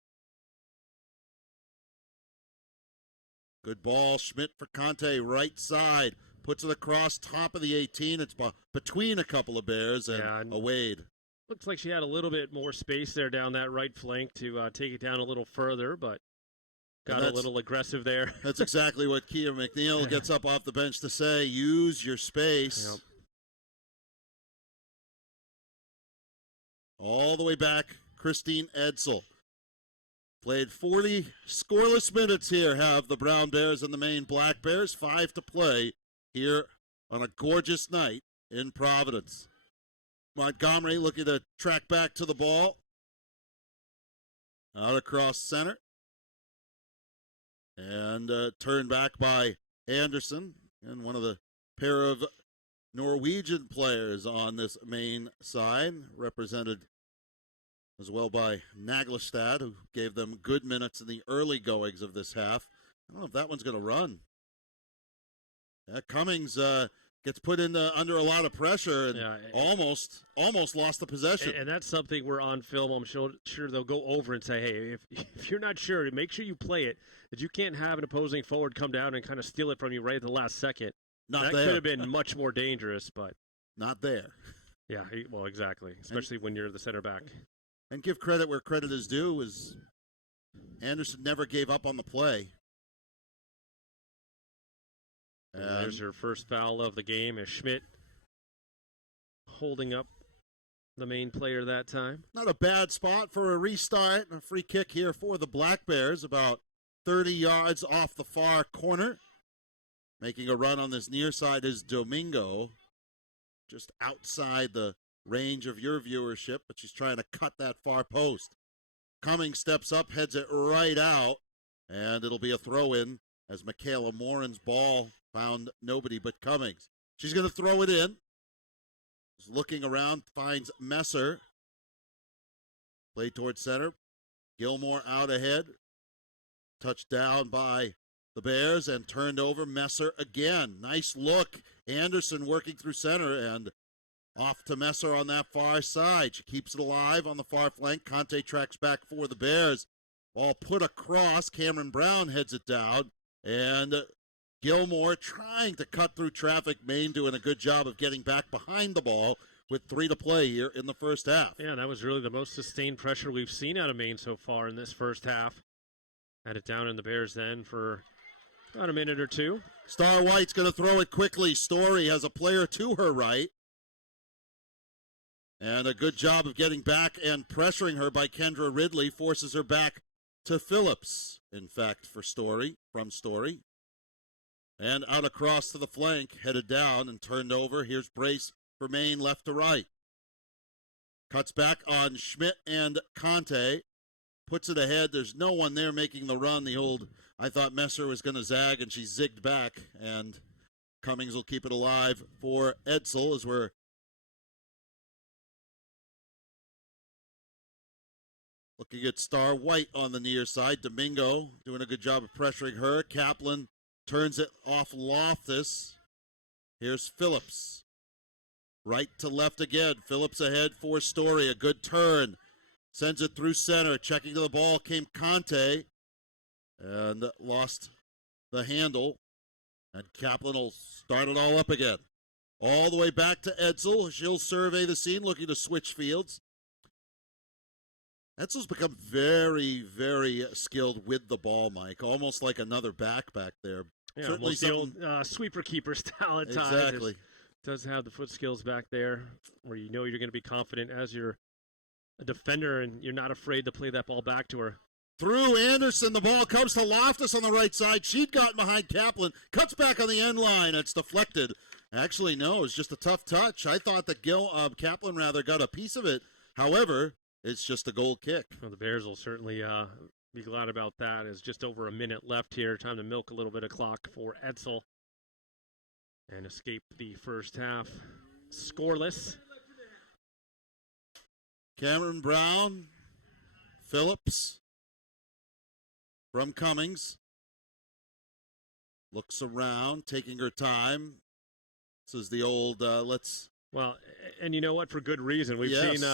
Good ball. Schmidt for Conte. Right side. Puts it across top of the 18. It's between a couple of Bears and a Wade. Looks like she had a little bit more space there down that right flank to take it down a little further, but got a little aggressive there. That's exactly what Kia McNeil gets up off the bench to say. Use your space. Yep. All the way back, Christine Etzel. Played 40 scoreless minutes here, have the Brown Bears and the Maine Black Bears. 5 to play here on a gorgeous night in Providence. Montgomery looking to track back to the ball. Out across center. And turned back by Anderson, and one of the pair of Norwegian players on this Maine side, represented as well by Naglestad, who gave them good minutes in the early goings of this half. I don't know if that one's going to run. Cummings gets put under a lot of pressure and almost lost the possession. And that's something we're on film. I'm sure they'll go over and say, hey, if you're not sure, make sure you play it. That you can't have an opposing forward come down and kind of steal it from you right at the last second. That could have been much more dangerous, but not there. Yeah, well, exactly, especially when you're the center back. And give credit where credit is due, is Anderson never gave up on the play. And there's her first foul of the game as Schmidt holding up the main player that time. Not a bad spot for a restart and a free kick here for the Black Bears, about 30 yards off the far corner. Making a run on this near side is Domingo, just outside the range of your viewership, but she's trying to cut that far post. Cummings steps up, heads it right out, and it'll be a throw-in as Michaela Morin's ball found nobody but Cummings. She's going to throw it in. She's looking around, finds Messer. Play towards center. Gilmore out ahead. Touched down by the Bears and turned over. Messer again. Nice look. Anderson working through center, and Off to Messer on that far side. She keeps it alive on the far flank. Conte tracks back for the Bears. Ball put across. Cameron Brown heads it down. And Gilmore trying to cut through traffic. Maine doing a good job of getting back behind the ball with 3 to play here in the first half. Yeah, that was really the most sustained pressure we've seen out of Maine so far in this first half. Had it down in the Bears' end for about a minute or two. Star White's going to throw it quickly. Story has a player to her right. And a good job of getting back and pressuring her by Kendra Ridley forces her back to Phillips, in fact, from Story. And out across to the flank, headed down and turned over. Here's Brace for Maine, left to right. Cuts back on Schmidt and Conte. Puts it ahead. There's no one there making the run. I thought Messer was going to zag, and she zigged back. And Cummings will keep it alive for Edsel as we're looking at Star White on the near side. Domingo doing a good job of pressuring her. Kaplan turns it off Loftus. Here's Phillips. Right to left again. Phillips ahead for Story. A good turn. Sends it through center. Checking to the ball came Conte. And lost the handle. And Kaplan will start it all up again. All the way back to Edsel. She'll survey the scene, looking to switch fields. Edsel's become very, very skilled with the ball, Mike. Almost like another back there. Yeah, certainly almost the old sweeper-keeper style at times. Exactly. Does have the foot skills back there where you know you're going to be confident as you're a defender and you're not afraid to play that ball back to her. Through Anderson, the ball comes to Loftus on the right side. She'd gotten behind Kaplan. Cuts back on the end line. It's deflected. Actually, no, it's just a tough touch. I thought that Kaplan got a piece of it. However, it's just a goal kick. Well, the Bears will certainly be glad about that. It's just over a minute left here. Time to milk a little bit of clock for Edsel and escape the first half scoreless. Cameron Brown, Phillips from Cummings. Looks around, taking her time. This is the old Well, and you know what? For good reason. We've seen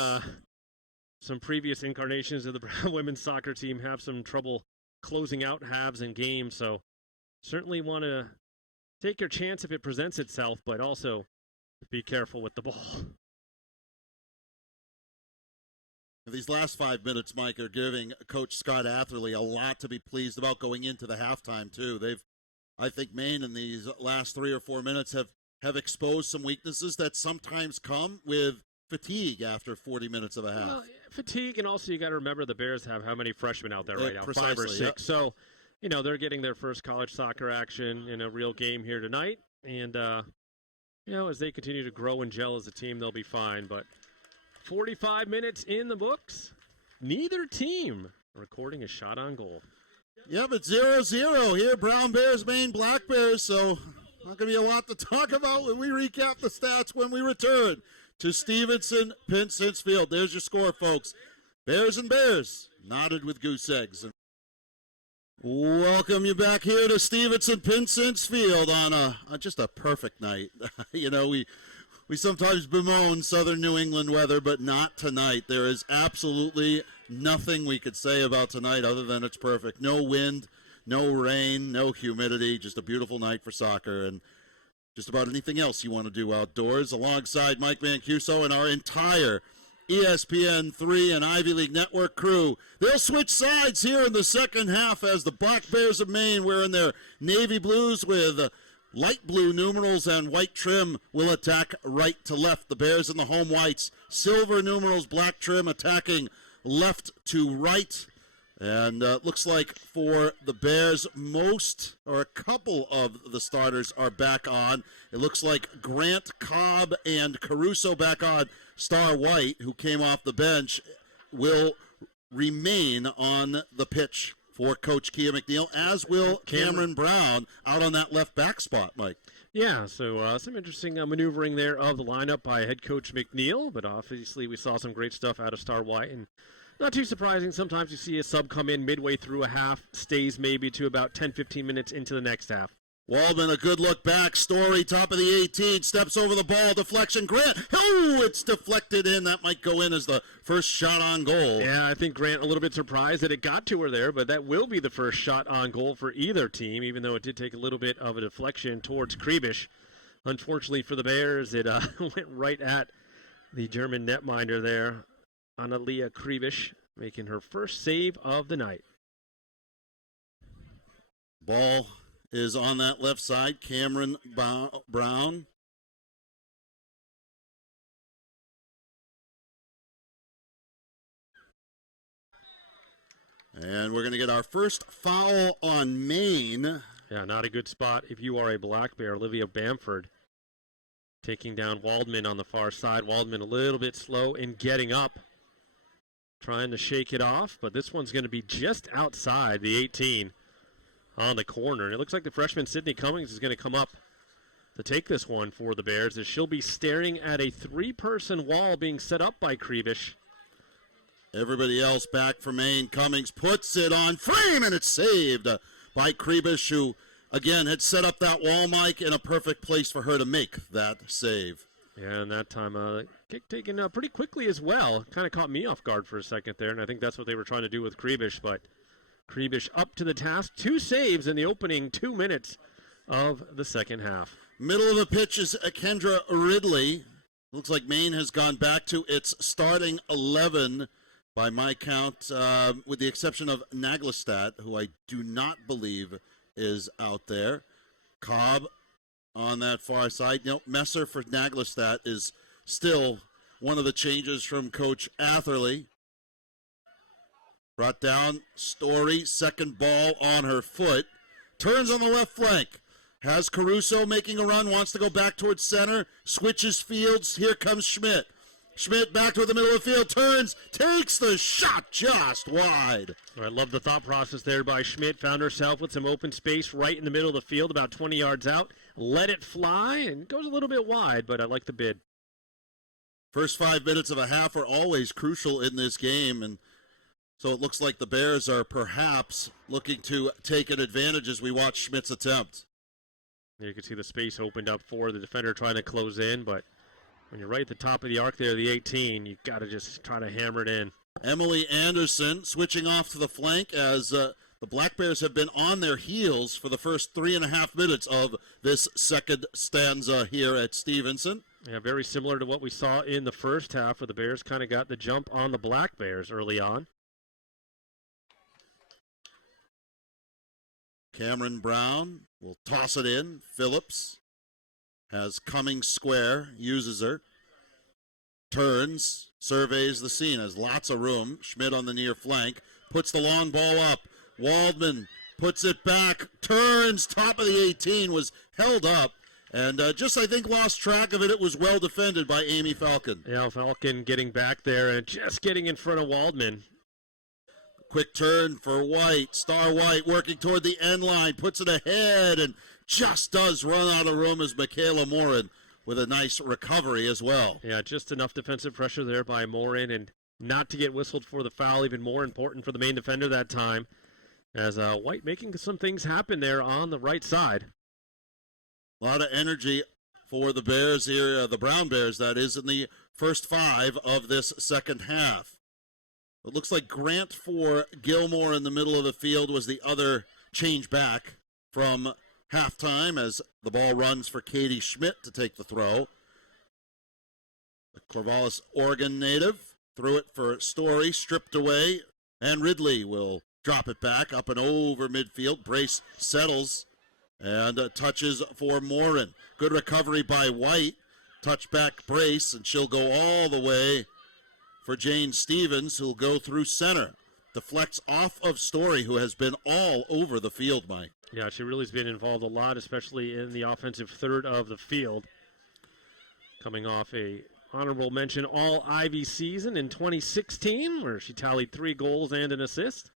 some previous incarnations of the Brown women's soccer team have some trouble closing out halves and games, so certainly want to take your chance if it presents itself, but also be careful with the ball. These last 5 minutes, Mike, are giving Coach Scott Atherley a lot to be pleased about going into the halftime, too. I think Maine in these last 3 or 4 minutes have exposed some weaknesses that sometimes come with fatigue after 40 minutes of a half. Well, fatigue, and also you got to remember the Bears have how many freshmen out there right now? Precisely, 5 or 6. Yeah. So, they're getting their first college soccer action in a real game here tonight. And, as they continue to grow and gel as a team, they'll be fine. But 45 minutes in the books. Neither team recording a shot on goal. Yeah, but 0-0 here. Brown Bears, Maine Black Bears. So not going to be a lot to talk about when we recap the stats when we return to Stevenson Pinsent's Field. There's your score, folks. Bears and Bears knotted with goose eggs. Welcome you back here to Stevenson Pinsent's Field on just a perfect night. We sometimes bemoan southern New England weather, but not tonight. There is absolutely nothing we could say about tonight other than it's perfect. No wind, no rain, no humidity, just a beautiful night for soccer and just about anything else you want to do outdoors. Alongside Mike Mancuso and our entire ESPN3 and Ivy League Network crew. They'll switch sides here in the second half as the Black Bears of Maine, wearing their navy blues with light blue numerals and white trim, will attack right to left. The Bears in the home whites, silver numerals, black trim, attacking left to right. And looks like for the Bears, a couple of the starters are back on. It looks like Grant, Cobb, and Caruso back on. Star White, who came off the bench, will remain on the pitch for Coach Kia McNeil, as will Cameron Brown out on that left back spot, Mike. Yeah, so some interesting maneuvering there of the lineup by head coach McNeil, but obviously we saw some great stuff out of Star White, and not too surprising. Sometimes you see a sub come in midway through a half, stays maybe to about 10-15 minutes into the next half. Waldman, a good look back. Story, top of the 18, steps over the ball. Deflection, Grant. Oh, it's deflected in. That might go in as the first shot on goal. Yeah, I think Grant a little bit surprised that it got to her there, but that will be the first shot on goal for either team, even though it did take a little bit of a deflection towards Kribish. Unfortunately for the Bears, it went right at the German netminder there, Analia Kribish, making her first save of the night. Ball is on that left side. Cameron Brown. And we're going to get our first foul on Maine. Yeah, not a good spot if you are a Black Bear. Olivia Bamford taking down Waldman on the far side. Waldman a little bit slow in getting up, trying to shake it off, but this one's going to be just outside the 18 on the corner. And it looks like the freshman Sydney Cummings is going to come up to take this one for the Bears, as she'll be staring at a three-person wall being set up by Kribish. Everybody else back for Maine. Cummings puts it on frame, and it's saved by Kribish, who, again, had set up that wall, Mike, in a perfect place for her to make that save. Yeah, and that time, kick taken pretty quickly as well. Kind of caught me off guard for a second there, and I think that's what they were trying to do with Kribish, but Kribish up to the task. 2 saves in the opening 2 minutes of the second half. Middle of the pitch is Kendra Ridley. Looks like Maine has gone back to its starting 11 by my count, with the exception of Naglestad, who I do not believe is out there. Cobb on that far side. Messer for Naglestad is still one of the changes from Coach Atherley. Brought down, Story, second ball on her foot. Turns on the left flank. Has Caruso making a run, wants to go back towards center. Switches fields, here comes Schmidt. Schmidt back toward the middle of the field, turns, takes the shot just wide. I love the thought process there by Schmidt. Found herself with some open space right in the middle of the field, about 20 yards out. Let it fly, and goes a little bit wide, but I like the bid. First 5 minutes of a half are always crucial in this game, and so it looks like the Bears are perhaps looking to take an advantage as we watch Schmidt's attempt. You can see the space opened up for the defender trying to close in, but when you're right at the top of the arc there, the 18, you've got to just try to hammer it in. Emily Anderson switching off to the flank as the Black Bears have been on their heels for the first 3.5 minutes of this second stanza here at Stevenson. Yeah, very similar to what we saw in the first half, where the Bears kind of got the jump on the Black Bears early on. Cameron Brown will toss it in. Phillips has Cummings square, uses her. Turns, surveys the scene, has lots of room. Schmidt on the near flank, puts the long ball up. Waldman puts it back, turns, top of the 18, was held up. And just, I think, lost track of it. It was well defended by Amy Falcon. Yeah, Falcon getting back there and just getting in front of Waldman. Quick turn for White. Star White working toward the end line. Puts it ahead and just does run out of room as Michaela Morin with a nice recovery as well. Yeah, just enough defensive pressure there by Morin, and not to get whistled for the foul. Even more important for the Maine defender that time, as White making some things happen there on the right side. A lot of energy for the Bears here, the Brown Bears, that is, in the first 5 of this second half. It looks like Grant for Gilmore in the middle of the field was the other change back from halftime as the ball runs for Katie Schmidt to take the throw. The Corvallis, Oregon native threw it for Story, stripped away, and Ridley will drop it back up and over midfield. Brace settles and touches for Morin. Good recovery by White. Touchback Brace, and she'll go all the way for Jane Stevens, who'll go through center. Deflects off of Story, who has been all over the field, Mike. Yeah, she really has been involved a lot, especially in the offensive third of the field. Coming off a honorable mention All-Ivy season in 2016, where she tallied 3 goals and an assist.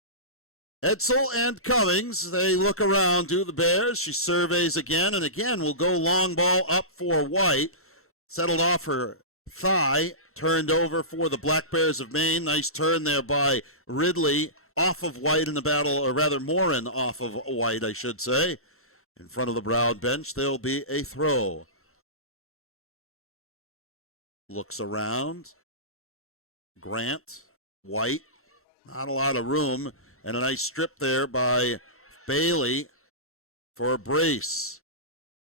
Edsel and Cummings, they look around to the Bears. She surveys again, and again will go long ball up for White. Settled off her thigh. Turned over for the Black Bears of Maine. Nice turn there by Ridley off of White in the battle, or rather Morin off of White, I should say. In front of the Brown bench, there'll be a throw. Looks around. Grant, White, not a lot of room, and a nice strip there by Bailey for a brace.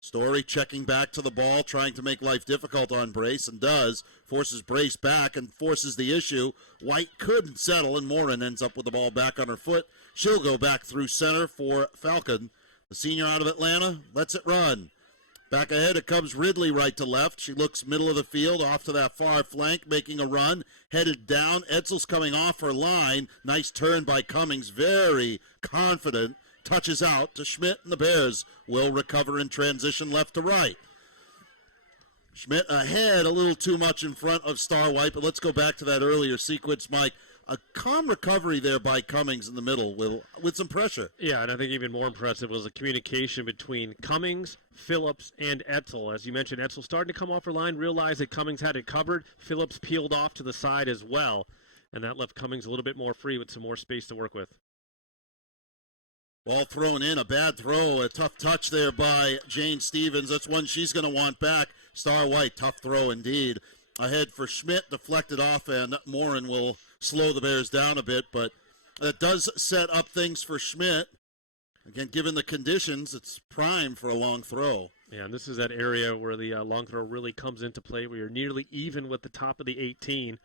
Story checking back to the ball, trying to make life difficult on Brace, and does. Forces Brace back and forces the issue. White couldn't settle, and Morin ends up with the ball back on her foot. She'll go back through center for Falcon. The senior out of Atlanta lets it run. Back ahead, it comes Ridley right to left. She looks middle of the field, off to that far flank, making a run. Headed down. Edsell's coming off her line. Nice turn by Cummings. Very confident. Touches out to Schmidt, and the Bears will recover in transition left to right. Schmidt ahead, a little too much in front of Star White, but let's go back to that earlier sequence, Mike. A calm recovery there by Cummings in the middle with some pressure. Yeah, and I think even more impressive was the communication between Cummings, Phillips, and Edsell. As you mentioned, Edsell starting to come off her line, realized that Cummings had it covered. Phillips peeled off to the side as well, and that left Cummings a little bit more free with some more space to work with. Ball thrown in, a bad throw, a tough touch there by Jane Stevens. That's one she's going to want back. Star White, tough throw indeed. Ahead for Schmidt, deflected off, and Morin will slow the Bears down a bit, but that does set up things for Schmidt. Again, given the conditions, it's prime for a long throw. Yeah, and this is that area where the long throw really comes into play, where you're nearly even with the top of the 18,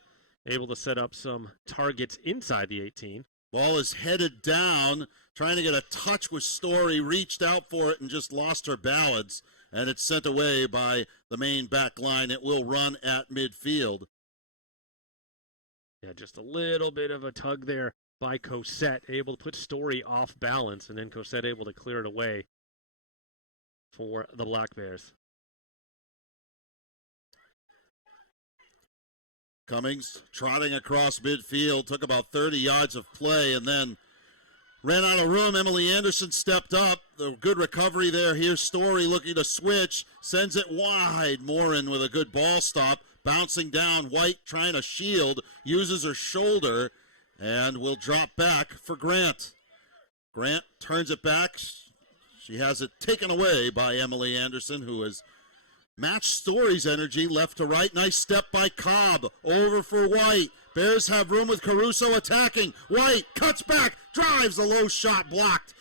able to set up some targets inside the 18. Ball is headed down, trying to get a touch with Story, reached out for it and just lost her balance, and it's sent away by the Maine back line. It will run at midfield. Yeah, just a little bit of a tug there by Cosette, able to put Story off balance, and then Cosette able to clear it away for the Black Bears. Cummings trotting across midfield, took about 30 yards of play, and then ran out of room. Emily Anderson stepped up. The good recovery there. Here's Story looking to switch, sends it wide. Morin with a good ball stop. Bouncing down, White trying to shield, uses her shoulder, and will drop back for Grant. Grant turns it back. She has it taken away by Emily Anderson, who has matched Story's energy left to right. Nice step by Cobb, over for White. Bears have room with Caruso attacking. White cuts back, drives the low shot blocked.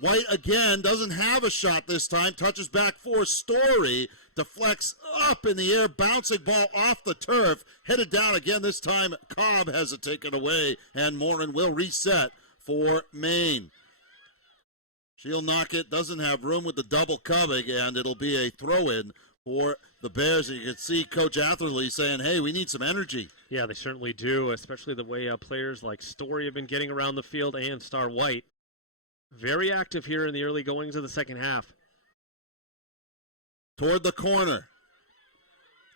White again doesn't have a shot this time, touches back for Story. Deflects up in the air, bouncing ball off the turf. Headed down again, this time Cobb has it taken away, and Morin will reset for Maine. She'll knock it, doesn't have room with the double coming, and it'll be a throw-in for the Bears. You can see Coach Atherley saying, hey, we need some energy. Yeah, they certainly do, especially the way players like Story have been getting around the field, and Star White. Very active here in the early goings of the second half. Toward the corner.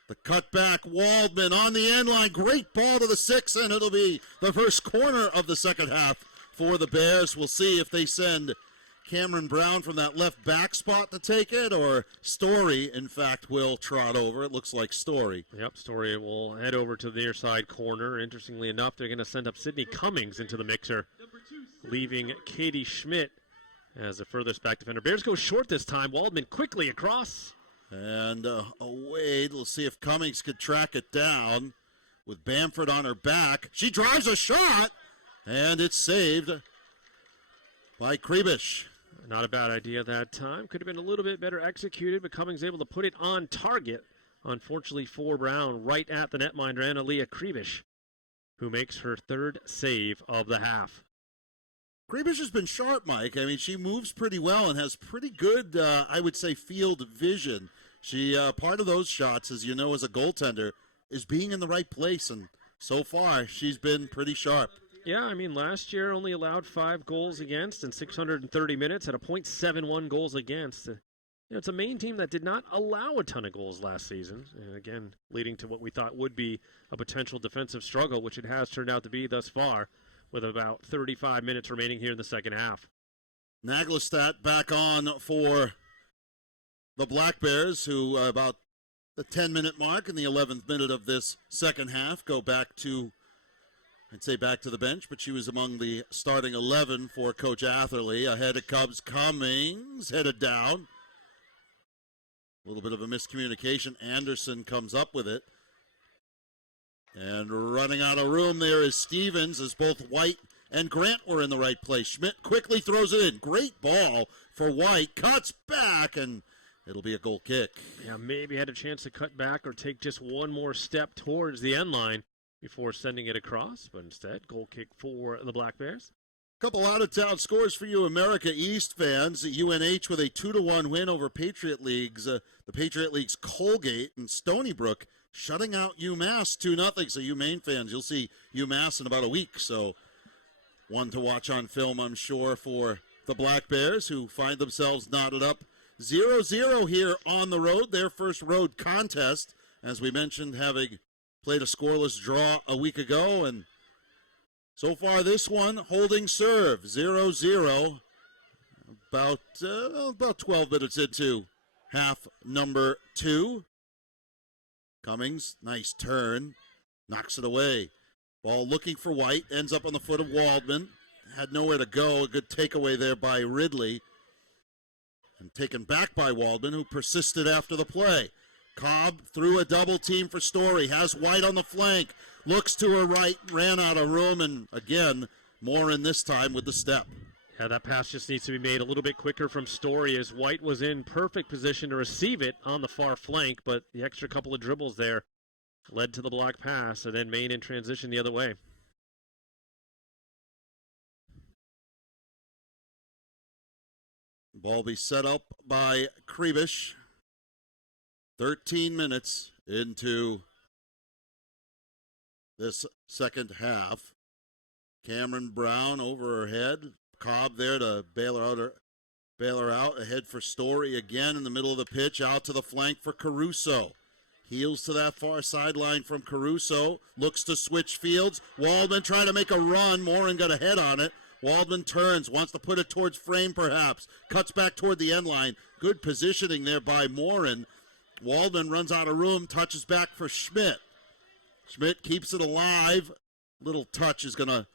The cutback, Waldman on the end line. Great ball to the 6, and it'll be the first corner of the second half for the Bears. We'll see if they send Cameron Brown from that left back spot to take it, or Story, in fact, will trot over. It looks like Story. Yep, Story will head over to the near side corner. Interestingly enough, they're going to send up Sydney Cummings into the mixer, leaving Katie Schmidt as the furthest back defender. Bears go short this time. Waldman quickly across. And away. We'll see if Cummings could track it down with Bamford on her back. She drives a shot, and it's saved by Krebisch. Not a bad idea that time. Could have been a little bit better executed, but Cummings able to put it on target. Unfortunately for Brown, right at the netminder, Analia Krebisch, who makes her third save of the half. Krebisch has been sharp, Mike. I mean, she moves pretty well and has pretty good, I would say, field vision. She, part of those shots, as you know, as a goaltender, is being in the right place, and so far, she's been pretty sharp. Yeah, I mean, last year only allowed 5 goals against in 630 minutes at a .71 goals against. It's a Maine team that did not allow a ton of goals last season, and again, leading to what we thought would be a potential defensive struggle, which it has turned out to be thus far, with about 35 minutes remaining here in the second half. Naglestad back on for the Black Bears, who about the 10-minute mark in the 11th minute of this second half go back to, I'd say back to the bench, but she was among the starting 11 for Coach Atherley. Ahead it comes Cummings, headed down. A little bit of a miscommunication. Anderson comes up with it. And running out of room there is Stevens, as both White and Grant were in the right place. Schmidt quickly throws it in. Great ball for White. Cuts back, and it'll be a goal kick. Yeah, maybe had a chance to cut back or take just one more step towards the end line before sending it across. But instead, goal kick for the Black Bears. Couple out-of-town scores for you America East fans. UNH with a 2-1 win over Patriot League's, the Patriot League's Colgate, and Stony Brook shutting out UMass 2-0. So you Maine fans, you'll see UMass in about a week. So one to watch on film, I'm sure, for the Black Bears, who find themselves knotted up 0-0 here on the road. Their first road contest, as we mentioned, having played a scoreless draw a week ago. And so far this one holding serve, 0-0. About 12 minutes into half number 2. Cummings, nice turn, knocks it away. Ball looking for White, ends up on the foot of Waldman. Had nowhere to go. A good takeaway there by Ridley. And taken back by Waldman, who persisted after the play. Cobb threw a double team for Story. Has White on the flank. Looks to her right, ran out of room, and again, Morin this time with the step. Yeah, that pass just needs to be made a little bit quicker from Story, as White was in perfect position to receive it on the far flank, but the extra couple of dribbles there led to the block pass, and then Maine in transition the other way. Ball be set up by Krebish. 13 minutes into this second half. Cameron Brown over her head. Cobb there to bail her out. Ahead for Story again in the middle of the pitch. Out to the flank for Caruso. Heels to that far sideline from Caruso. Looks to switch fields. Waldman trying to make a run. Morin got a head on it. Waldman turns. Wants to put it towards frame perhaps. Cuts back toward the end line. Good positioning there by Morin. Waldman runs out of room. Touches back for Schmidt. Schmidt keeps it alive. Little touch is going to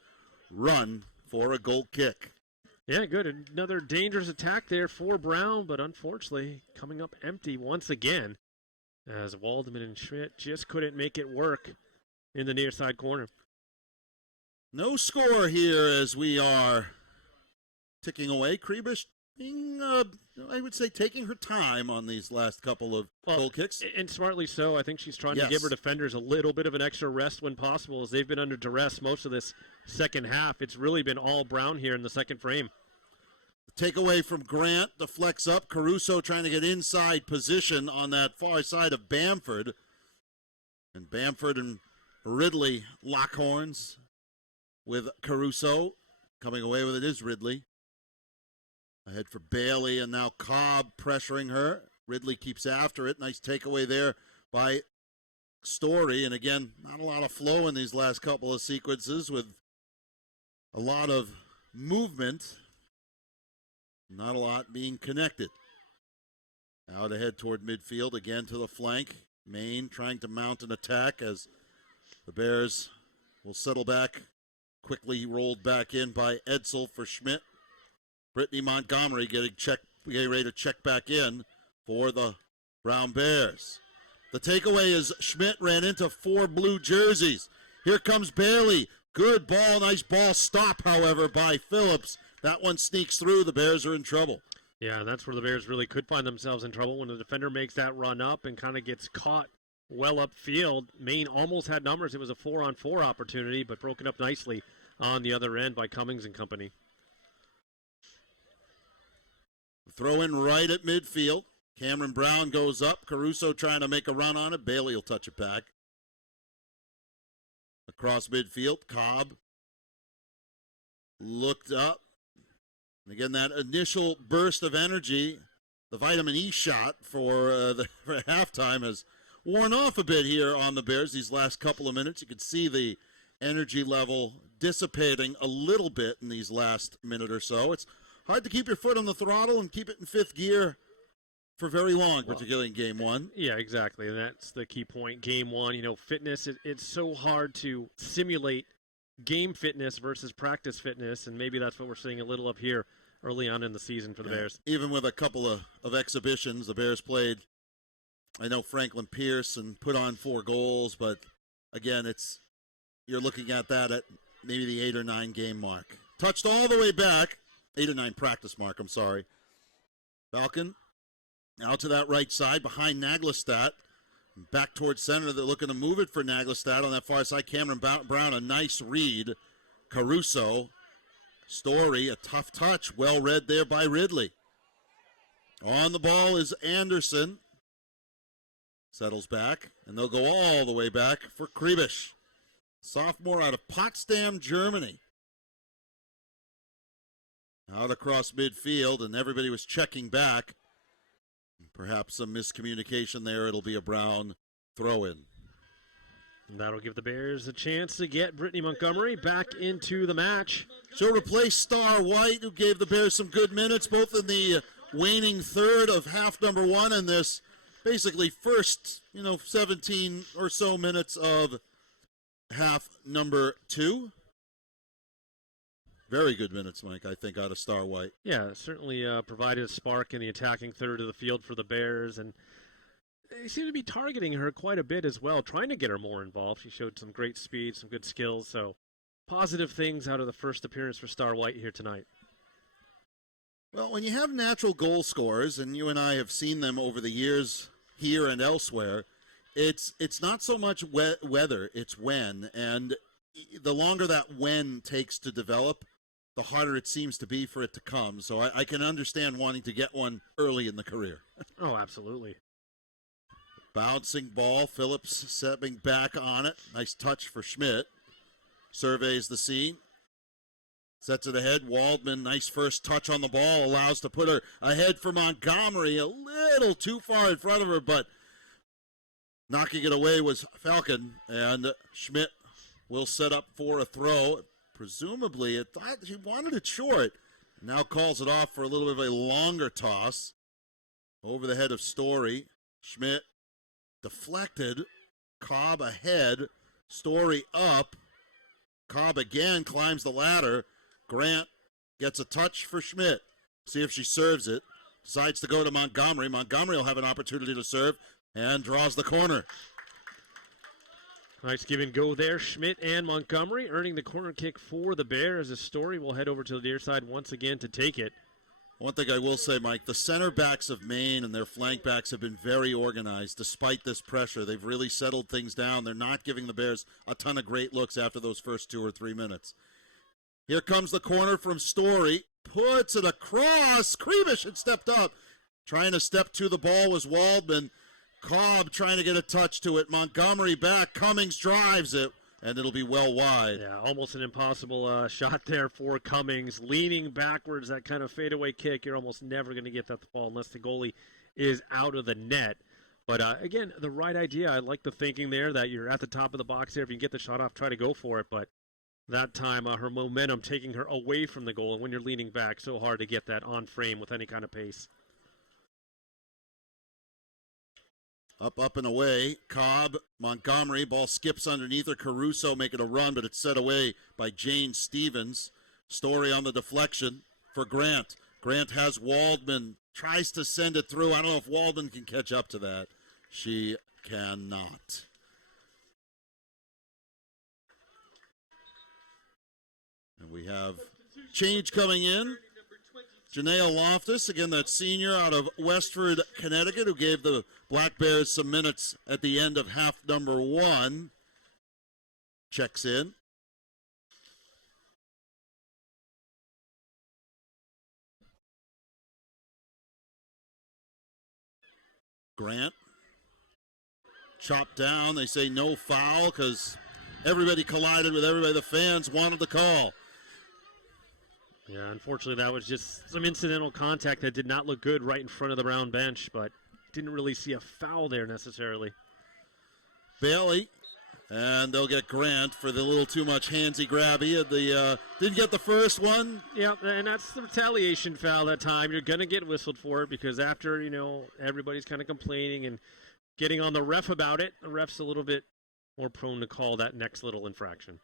run for a goal kick. Yeah, good. Another dangerous attack there for Brown, but unfortunately coming up empty once again, as Waldman and Schmidt just couldn't make it work in the near side corner. No score here as we are ticking away. Krebish being, I would say, taking her time on these last couple of goal kicks. And smartly so. I think she's trying to give her defenders a little bit of an extra rest when possible, as they've been under duress most of this second half. It's really been all Brown here in the second frame. Takeaway from Grant, deflects up. Caruso trying to get inside position on that far side of Bamford. And Bamford and Ridley lock horns with Caruso. Coming away with it is Ridley. Ahead for Bailey, and now Cobb pressuring her. Ridley keeps after it. Nice takeaway there by Story. And again, not a lot of flow in these last couple of sequences with a lot of movement. Not a lot being connected. Out ahead toward midfield, again to the flank. Maine trying to mount an attack as the Bears will settle back. Quickly rolled back in by Edsel for Schmidt. Brittany Montgomery getting ready to check back in for the Brown Bears. The takeaway is Schmidt ran into 4 blue jerseys. Here comes Bailey. Good ball, nice ball stop, however, by Phillips. That one sneaks through. The Bears are in trouble. Yeah, that's where the Bears really could find themselves in trouble when the defender makes that run up and kind of gets caught well upfield. Maine almost had numbers. It was a 4-on-4 opportunity, but broken up nicely on the other end by Cummings and company. Throw in right at midfield. Cameron Brown goes up. Caruso trying to make a run on it. Bailey will touch it back. Across midfield, Cobb looked up. And again, that initial burst of energy, the vitamin E shot for halftime has worn off a bit here on the Bears these last couple of minutes. You can see the energy level dissipating a little bit in these last minute or so. It's hard to keep your foot on the throttle and keep it in fifth gear for very long, particularly in game one. Yeah, exactly. And that's the key point. Game one, fitness, it's so hard to simulate game fitness versus practice fitness, and maybe that's what we're seeing a little up here early on in the season for the Bears. Even with a couple of exhibitions, the Bears played I know Franklin Pierce and put on 4 goals, but again, you're looking at that at maybe the 8 or 9 game mark. Touched all the way back, 8 or 9 practice mark, I'm sorry. Falcon out to that right side behind Naglestad. Back towards center. They're looking to move it for Naglestad on that far side. Cameron Brown, a nice read. Caruso. Story, a tough touch. Well read there by Ridley. On the ball is Anderson. Settles back, and they'll go all the way back for Kribish. Sophomore out of Potsdam, Germany. Out across midfield, and everybody was checking back. Perhaps some miscommunication there. It'll be a Brown throw-in. That'll give the Bears a chance to get Brittany Montgomery back into the match. She'll replace Star White, who gave the Bears some good minutes, both in the waning third of half number 1 and this basically first, 17 or so minutes of half number 2. Very good minutes, Mike, I think, out of Star White. Yeah, certainly provided a spark in the attacking third of the field for the Bears, and they seem to be targeting her quite a bit as well, trying to get her more involved. She showed some great speed, some good skills, so positive things out of the first appearance for Star White here tonight. Well, when you have natural goal scorers, and you and I have seen them over the years here and elsewhere, it's not so much whether, it's when, and the longer that when takes to develop, the harder it seems to be for it to come. So I can understand wanting to get one early in the career. Oh, absolutely. Bouncing ball, Phillips stepping back on it. Nice touch for Schmidt. Surveys the scene. Sets it ahead. Waldman, nice first touch on the ball, allows to put her ahead for Montgomery. A little too far in front of her, but knocking it away was Falcon. And Schmidt will set up for a throw. Presumably, it thought he wanted it short. Now calls it off for a little bit of a longer toss. Over the head of Story. Schmidt deflected. Cobb ahead. Story up. Cobb again climbs the ladder. Grant gets a touch for Schmidt. See if she serves it. Decides to go to Montgomery. Montgomery will have an opportunity to serve and draws the corner. Nice give and go there. Schmidt and Montgomery earning the corner kick for the Bears. As Story will head over to the near side once again to take it. One thing I will say, Mike, the center backs of Maine and their flank backs have been very organized despite this pressure. They've really settled things down. They're not giving the Bears a ton of great looks after those first 2 or 3 minutes. Here comes the corner from Story. Puts it across. Kribish had stepped up. Trying to step to the ball was Waldman. Cobb trying to get a touch to it. Montgomery back. Cummings drives it, and it'll be well wide. Yeah, almost an impossible shot there for Cummings. Leaning backwards, that kind of fadeaway kick. You're almost never going to get that ball unless the goalie is out of the net. But, again, the right idea. I like the thinking there that you're at the top of the box there. If you can get the shot off, try to go for it. But that time, her momentum taking her away from the goal. And when you're leaning back, so hard to get that on frame with any kind of pace. Up and away. Cobb, Montgomery. Ball skips underneath her. Caruso making a run, but it's set away by Jane Stevens. Story on the deflection for Grant. Grant has Waldman. Tries to send it through. I don't know if Waldman can catch up to that. She cannot. And we have change coming in. Janaea Loftus, again, that senior out of Westford, Connecticut, who gave the Black Bears some minutes at the end of half number 1. Checks in. Grant. Chopped down. They say no foul because everybody collided with everybody. The fans wanted the call. Yeah, unfortunately, that was just some incidental contact that did not look good right in front of the Brown bench, but didn't really see a foul there necessarily. Bailey, and they'll get Grant for the little too much handsy grabby. Didn't get the first one. Yeah, and that's the retaliation foul that time. You're going to get whistled for it because after, everybody's kind of complaining and getting on the ref about it, the ref's a little bit more prone to call that next little infraction.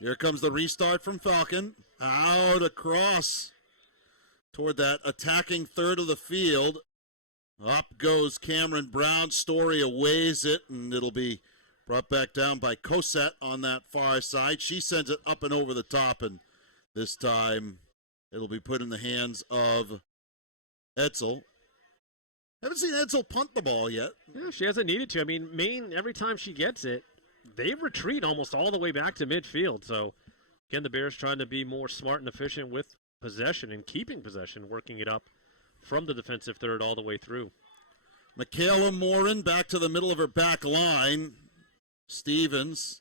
Here comes the restart from Falcon. Out across toward that attacking third of the field. Up goes Cameron Brown. Story aways it, and it'll be brought back down by Cosette on that far side. She sends it up and over the top, and this time it'll be put in the hands of Edsel. Haven't seen Edsel punt the ball yet. Yeah, she hasn't needed to. I mean, Maine, every time she gets it, they retreat almost all the way back to midfield. So, again, the Bears trying to be more smart and efficient with possession and keeping possession, working it up from the defensive third all the way through. Michaela Morin back to the middle of her back line. Stevens,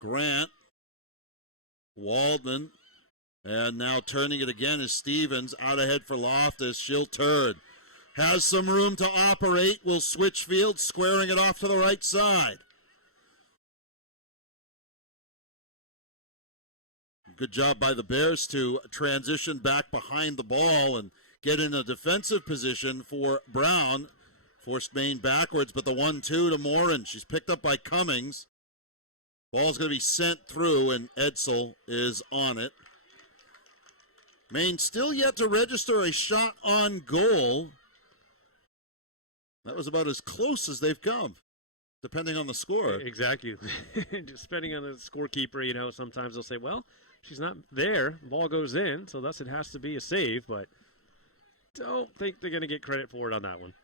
Grant, Waldman, and now turning it again is Stevens. Out ahead for Loftus. She'll turn. Has some room to operate. Will switch field, squaring it off to the right side. Good job by the Bears to transition back behind the ball and get in a defensive position for Brown. Forced Maine backwards, but the 1-2 to Morin. She's picked up by Cummings. Ball's going to be sent through, and Edsel is on it. Maine still yet to register a shot on goal. That was about as close as they've come, depending on the score. Exactly. Just depending on the scorekeeper, sometimes they'll say, well, she's not there. Ball goes in, so thus it has to be a save, but don't think they're going to get credit for it on that one.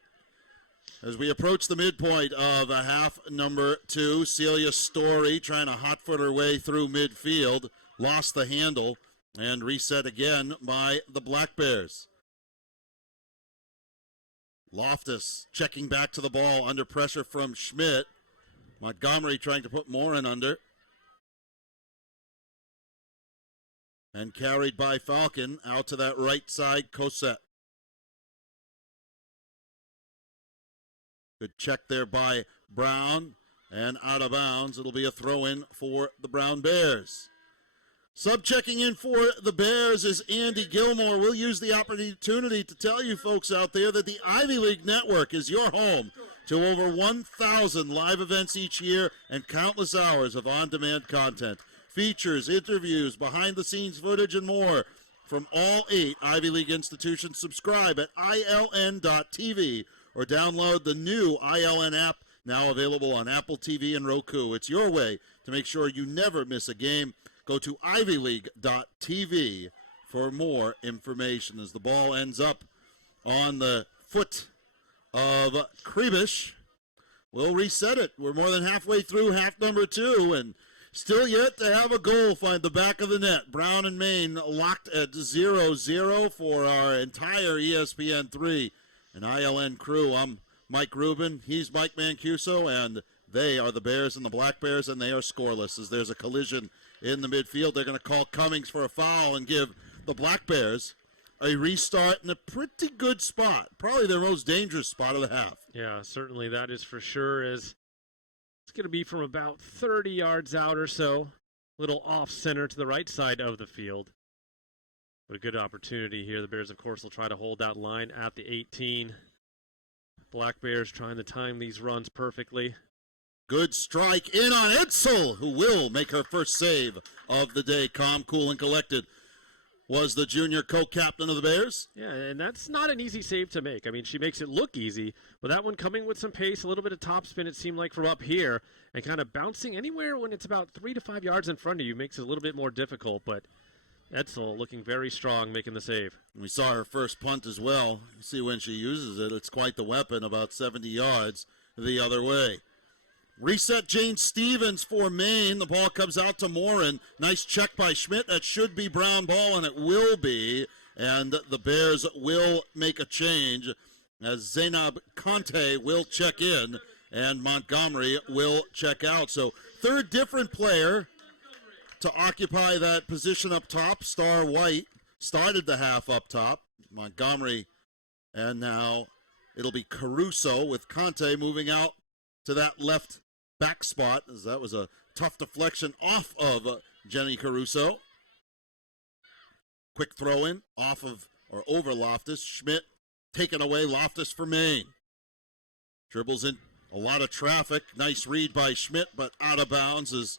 As we approach the midpoint of half number 2, Celia Story trying to hot-foot her way through midfield, lost the handle, and reset again by the Black Bears. Loftus checking back to the ball under pressure from Schmidt. Montgomery trying to put Morin under. And carried by Falcon out to that right side, Cosette. Good check there by Brown, and out of bounds. It'll be a throw-in for the Brown Bears. Sub-checking in for the Bears is Andy Gilmore. We'll use the opportunity to tell you folks out there that the Ivy League Network is your home to over 1,000 live events each year and countless hours of on-demand content. Features, interviews, behind-the-scenes footage, and more from all 8 Ivy League institutions. Subscribe at iln.tv or download the new ILN app, now available on Apple TV and Roku. It's your way to make sure you never miss a game. Go to ivyleague.tv for more information. As the ball ends up on the foot of Krebish, we'll reset it. We're more than halfway through half number 2, and still yet to have a goal find the back of the net. Brown and Maine locked at 0-0 for our entire ESPN3 and ILN crew. I'm Mike Rubin. He's Mike Mancuso, and they are the Bears and the Black Bears, and they are scoreless as there's a collision in the midfield. They're going to call Cummings for a foul and give the Black Bears a restart in a pretty good spot. Probably their most dangerous spot of the half. Yeah, certainly that is for sure. As it's going to be from about 30 yards out or so, a little off center to the right side of the field. But a good opportunity here. The Bears, of course, will try to hold that line at the 18. Black Bears trying to time these runs perfectly. Good strike in on Edsel, who will make her first save of the day. Calm, cool, and collected was the junior co-captain of the Bears. Yeah, and that's not an easy save to make. I mean, she makes it look easy, but that one coming with some pace, a little bit of topspin, it seemed like, from up here, and kind of bouncing anywhere when it's about 3 to 5 yards in front of you makes it a little bit more difficult, but Edsel looking very strong, making the save. We saw her first punt as well. You see when she uses it, it's quite the weapon, about 70 yards the other way. Reset Jane Stevens for Maine. The ball comes out to Morin. Nice check by Schmidt. That should be Brown ball, and it will be. And the Bears will make a change as Zainab Conte will check in and Montgomery will check out. So third different player to occupy that position up top. Star White started the half up top. Montgomery, and now it'll be Caruso with Conte moving out to that left back spot, as that was a tough deflection off of Jenny Caruso. Quick throw in off of or over Loftus. Schmidt taken away. Loftus for Maine. Dribbles in a lot of traffic. Nice read by Schmidt, but out of bounds as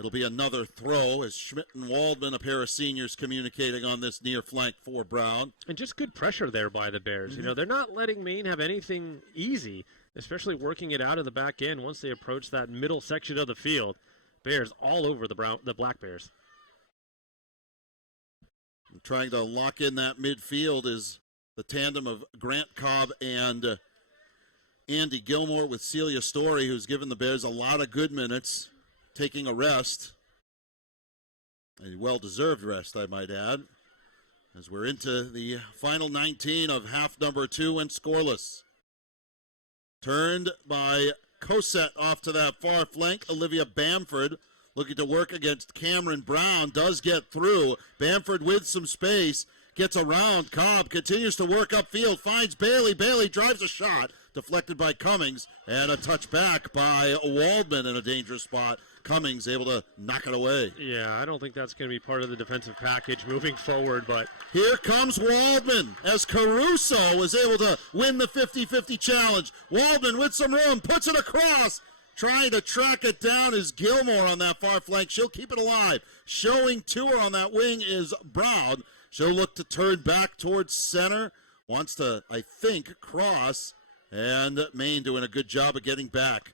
It'll be another throw as Schmidt and Waldman, a pair of seniors, communicating on this near flank for Brown. And just good pressure there by the Bears. You know, they're not letting Maine have anything easy, especially working it out of the back end once they approach that middle section of the field. Bears all over the Black Bears. Trying to lock in that midfield is the tandem of Grant Cobb and Andy Gilmore with Celia Story, who's given the Bears a lot of good minutes, taking a rest. A well-deserved rest, I might add, as we're into the final 19 of half number 2 and scoreless. Turned by Cosette off to that far flank. Olivia Bamford looking to work against Cameron Brown, does get through. Bamford with some space, gets around. Cobb continues to work upfield, finds Bailey. Bailey drives a shot, deflected by Cummings, and a touch back by Waldman in a dangerous spot. Cummings able to knock it away. Yeah, I don't think that's going to be part of the defensive package moving forward, but here comes Waldman as Caruso was able to win the 50-50 challenge. Waldman with some room, puts it across. Trying to track it down is Gilmore on that far flank. She'll keep it alive. Showing to her on that wing is Brown. She'll look to turn back towards center. Wants to, I think, cross. And Maine doing a good job of getting back.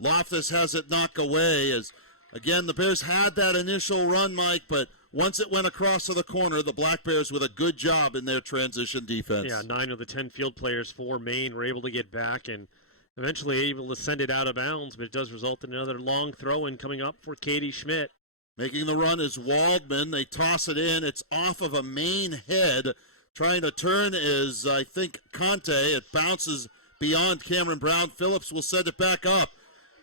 Loftus has it knocked away as, again, the Bears had that initial run, Mike, but once it went across to the corner, the Black Bears with a good job in their transition defense. Yeah, 9 of the 10 field players for Maine were able to get back and eventually able to send it out of bounds, but it does result in another long throw-in coming up for Katie Schmidt. Making the run is Waldman. They toss it in. It's off of a Maine head. Trying to turn is, I think, Conte. It bounces beyond Cameron Brown. Phillips will send it back up.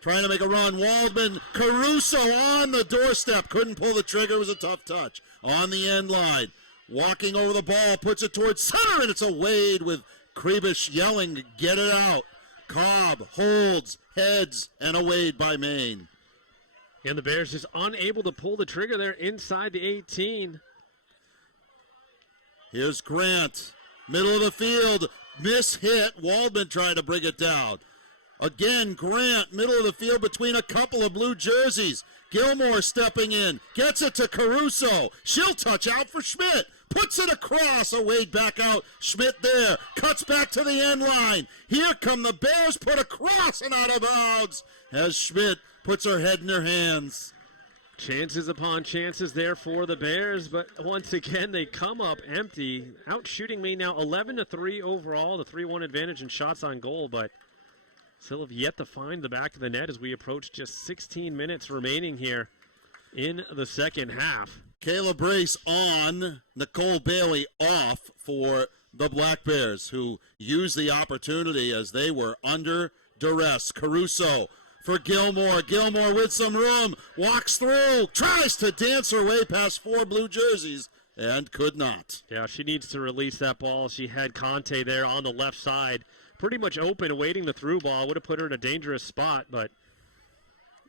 Trying to make a run. Waldman, Caruso on the doorstep. Couldn't pull the trigger. It was a tough touch. On the end line. Walking over the ball. Puts it towards center, and it's a Wade with Krebisch yelling, get it out. Cobb holds, heads, and a Wade by Maine. And the Bears just unable to pull the trigger there inside the 18. Here's Grant. Middle of the field. Miss hit. Waldman trying to bring it down. Again, Grant, middle of the field between a couple of blue jerseys. Gilmore stepping in. Gets it to Caruso. She'll touch out for Schmidt. Puts it across. A Wade back out. Schmidt there. Cuts back to the end line. Here come the Bears. Put across and out of bounds as Schmidt puts her head in her hands. Chances upon chances there for the Bears, but once again they come up empty. Out shooting Maine now 11-3 overall. The 3-1 advantage in shots on goal, but still have yet to find the back of the net as we approach just 16 minutes remaining here in the second half. Kayla Brace on, Nicole Bailey off for the Black Bears, who used the opportunity as they were under duress. Caruso for Gilmore. Gilmore with some room, walks through, tries to dance her way past 4 blue jerseys, and could not. Yeah, she needs to release that ball. She had Conte there on the left side, pretty much open, awaiting the through ball. Would have put her in a dangerous spot, but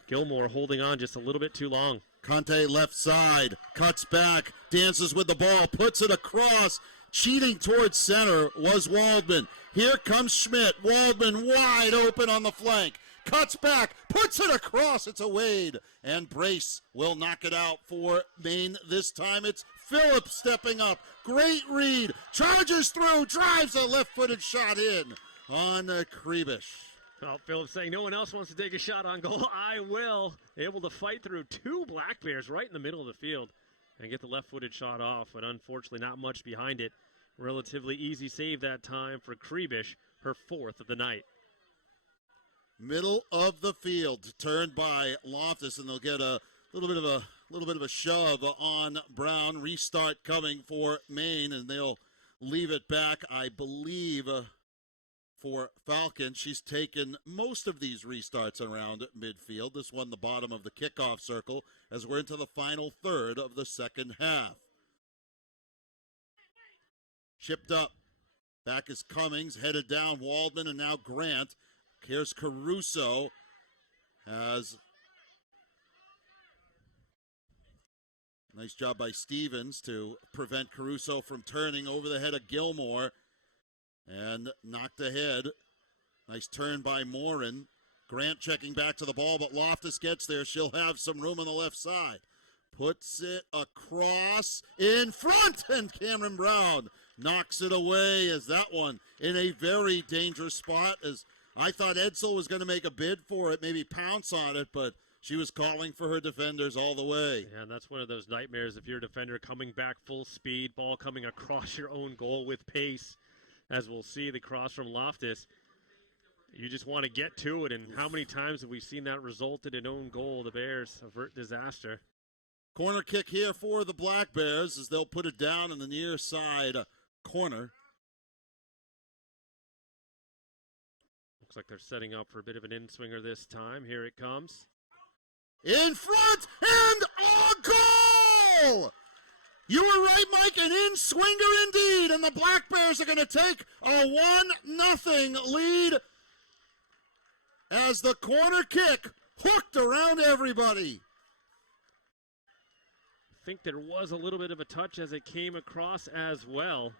Gilmore holding on just a little bit too long. Conte left side, cuts back, dances with the ball, puts it across. Cheating towards center was Waldman. Here comes Schmidt. Waldman wide open on the flank. Cuts back, puts it across. It's a Wade. And Brace will knock it out for Maine. This time it's Phillips stepping up. Great read. Charges through, drives a left-footed shot in on Krebisch. Well, Phillips saying no one else wants to take a shot on goal. I will. Able to fight through 2 Black Bears right in the middle of the field and get the left-footed shot off, but unfortunately not much behind it. Relatively easy save that time for Krebisch, her 4th of the night. Middle of the field, turned by Loftus, and they'll get a little bit of a shove on Brown. Restart coming for Maine, and they'll leave it back, I believe, for Falcon. She's taken most of these restarts around midfield. This one the bottom of the kickoff circle as we're into the final third of the second half. Chipped up. Back is Cummings, headed down Waldman, and now Grant. Here's Caruso. Has nice job by Stevens to prevent Caruso from turning over the head of Gilmore. And knocked ahead. Nice turn by Morin. Grant checking back to the ball, but Loftus gets there. She'll have some room on the left side. Puts it across in front, and Cameron Brown knocks it away as that one in a very dangerous spot. As I thought Edsel was going to make a bid for it, maybe pounce on it, but she was calling for her defenders all the way. Yeah, and that's one of those nightmares if you're a defender coming back full speed, ball coming across your own goal with pace, as we'll see the cross from Loftus. You just want to get to it, and how many times have we seen that resulted in own goal? The Bears avert disaster. Corner kick here for the Black Bears as they'll put it down in the near side corner. Looks like they're setting up for a bit of an in-swinger this time. Here it comes. In front, and a goal! You were right, Mike, an in-swinger indeed, and the Black Bears are going to take a 1-0 lead as the corner kick hooked around everybody. I think there was a little bit of a touch as it came across as well.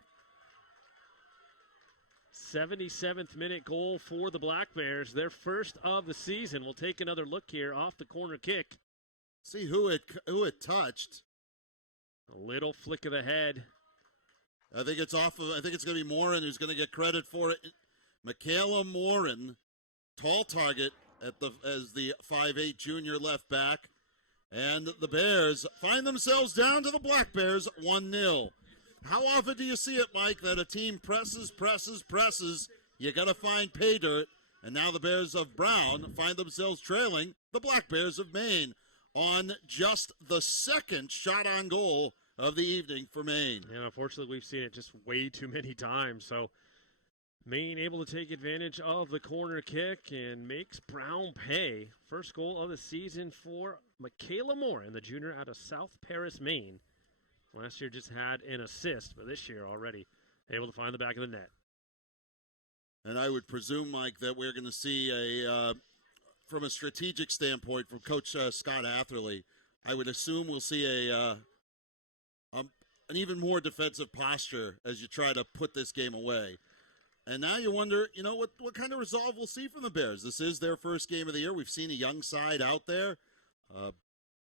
77th minute goal for the Black Bears, their first of the season. We'll take another look here off the corner kick. See who it touched. A little flick of the head. I think it's going to be Morin who's going to get credit for it. Michaela Morin, tall target as the 5'8" junior left back. And the Bears find themselves down to the Black Bears 1-0. How often do you see it, Mike, that a team presses? You got to find pay dirt. And now the Bears of Brown find themselves trailing the Black Bears of Maine on just the second shot on goal of the evening for Maine. And unfortunately, we've seen it just way too many times. So Maine able to take advantage of the corner kick and makes Brown pay. First goal of the season for Michaela Morin, the junior out of South Paris, Maine. Last year just had an assist, but this year already able to find the back of the net. And I would presume, Mike, that we're going to see from a strategic standpoint from Coach Scott Atherley, I would assume we'll see an even more defensive posture as you try to put this game away. And now you wonder, what kind of resolve we'll see from the Bears. This is their first game of the year. We've seen a young side out there.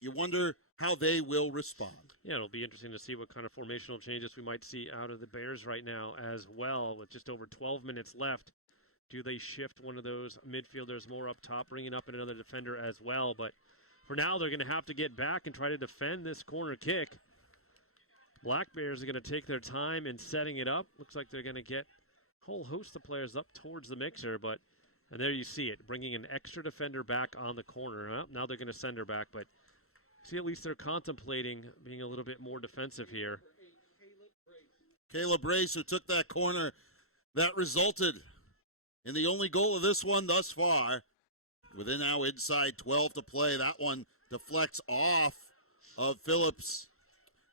You wonder how they will respond. Yeah, it'll be interesting to see what kind of formational changes we might see out of the Bears right now as well. With just over 12 minutes left, do they shift one of those midfielders more up top, bringing up another defender as well? But for now, they're going to have to get back and try to defend this corner kick. Black Bears are going to take their time in setting it up. Looks like they're going to get a whole host of players up towards the mixer, and there you see it, bringing an extra defender back on the corner. Well, now they're going to send her back, but see, at least they're contemplating being a little bit more defensive here. Kayla Brace, who took that corner, that resulted in the only goal of this one thus far. Within now inside 12 to play. That one deflects off of Phillips.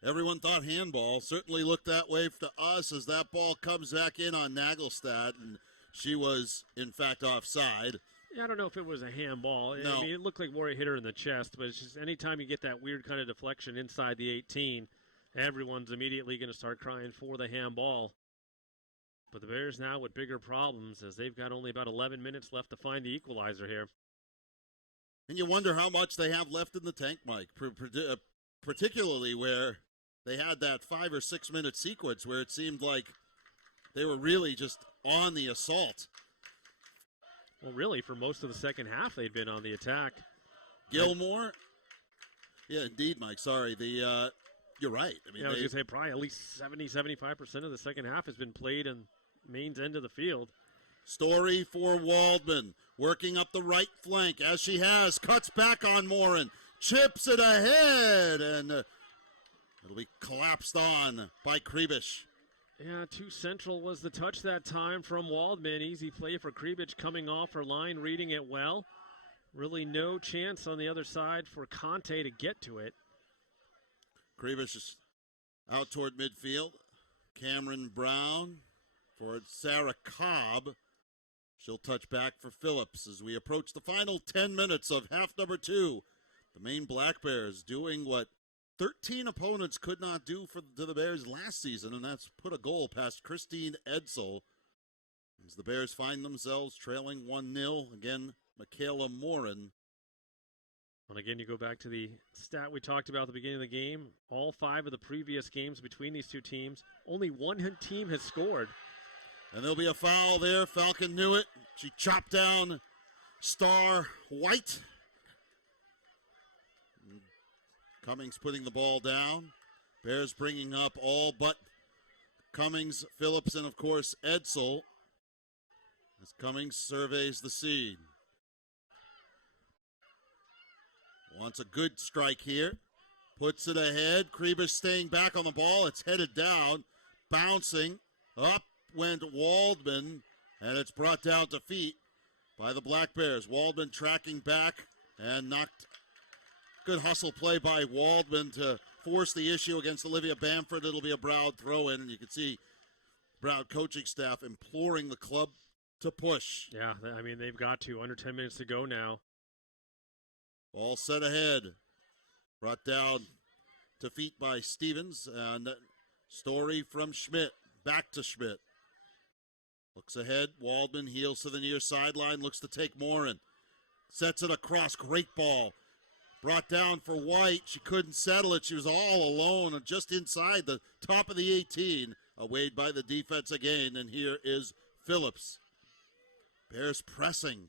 Everyone thought handball. Certainly looked that way to us as that ball comes back in on Nagelstad, and she was, in fact, offside. Yeah, I don't know if it was a handball. No. I mean, it looked like Warrior hit her in the chest, but it's just anytime you get that weird kind of deflection inside the 18, everyone's immediately going to start crying for the handball. But the Bears now with bigger problems as they've got only about 11 minutes left to find the equalizer here. And you wonder how much they have left in the tank, Mike, particularly where they had that 5 or 6 minute sequence where it seemed like they were really just on the assault. Well, really, for most of the second half, they'd been on the attack. Gilmore? Yeah, indeed, Mike. Sorry. You're right. I mean, I was going to say probably at least 70-75% of the second half has been played in Maine's end of the field. Story for Waldman, working up the right flank as she has, cuts back on Morin, chips it ahead, and it'll be collapsed on by Kribish. Yeah, too central was the touch that time from Waldman. Easy play for Kribic coming off her line, reading it well. Really no chance on the other side for Conte to get to it. Kribic is out toward midfield. Cameron Brown for Sarah Cobb. She'll touch back for Phillips as we approach the final 10 minutes of half number 2. The Maine Black Bears doing what 13 opponents could not do to the Bears last season, and that's put a goal past Christine Edsel. As the Bears find themselves trailing 1-0. Again, Michaela Morin. And again, you go back to the stat we talked about at the beginning of the game. All 5 of the previous games between these two teams, only one team has scored. And there'll be a foul there. Falcon knew it. She chopped down Star White. Cummings putting the ball down. Bears bringing up all but Cummings, Phillips, and of course Edsel. As Cummings surveys the scene. Wants a good strike here. Puts it ahead. Kribish staying back on the ball. It's headed down. Bouncing. Up went Waldman. And it's brought down to feet by the Black Bears. Waldman tracking back and knocked. Good hustle play by Waldman to force the issue against Olivia Bamford. It'll be a Broward throw-in. And you can see Broward coaching staff imploring the club to push. Yeah, I mean, they've got to. Under 10 minutes to go now. Ball set ahead. Brought down to feet by Stevens. And Story from Schmidt. Back to Schmidt. Looks ahead. Waldman heels to the near sideline. Looks to take Morin. Sets it across. Great ball. Brought down for White. She couldn't settle it. She was all alone just inside the top of the 18. Awayed by the defense again. And here is Phillips. Bears pressing.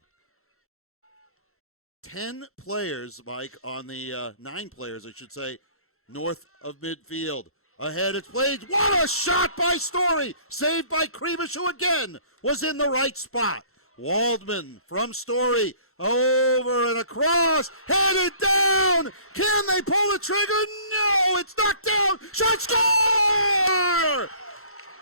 10 players, Mike, on the 9 players, I should say, north of midfield. Ahead, it's played. What a shot by Story! Saved by Kribish, who again was in the right spot. Waldman from Story, over and across, headed down! Can they pull the trigger? No! It's knocked down! Shot score!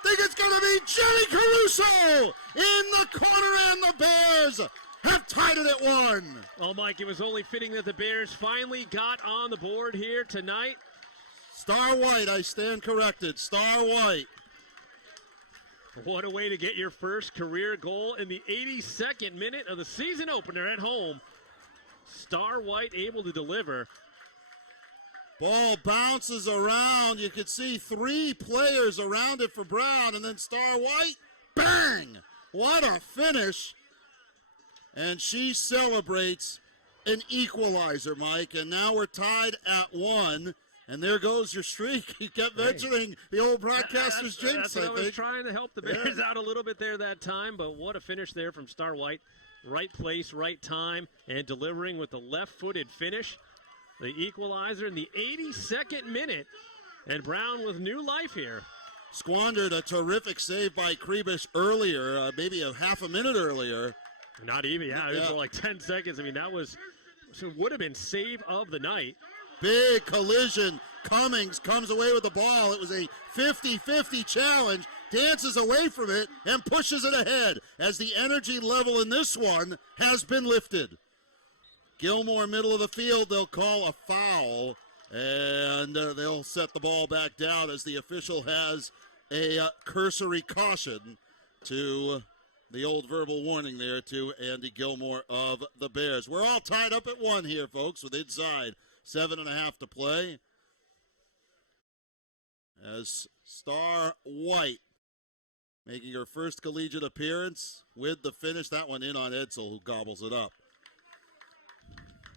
Think it's going to be Jenny Caruso in the corner, and the Bears have tied it at 1. Well, Mike, it was only fitting that the Bears finally got on the board here tonight. Star White, I stand corrected. Star White. What a way to get your first career goal in the 82nd minute of the season opener at home. Star White able to deliver. Ball bounces around. You can see 3 players around it for Brown, and then Star White, bang! What a finish. And she celebrates an equalizer, Mike. And now we're tied at 1. And there goes your streak. You kept mentioning the old broadcaster's jinx, That's what I was trying to help the Bears out a little bit there that time. But what a finish there from Star White. Right place, right time, and delivering with the left-footed finish. The equalizer in the 82nd minute. And Brown with new life here. Squandered a terrific save by Kribish earlier, maybe a half a minute earlier. Not even, it was for like 10 seconds. I mean, that would have been save of the night. Big collision. Cummings comes away with the ball. It was a 50-50 challenge. Dances away from it and pushes it ahead as the energy level in this one has been lifted. Gilmore, middle of the field, they'll call a foul, and they'll set the ball back down as the official has a cursory caution to the old verbal warning there to Andy Gilmore of the Bears. We're all tied up at 1 here, folks, with inside 7.5 to play. As Star White making her first collegiate appearance with the finish. That one in on Edsel, who gobbles it up.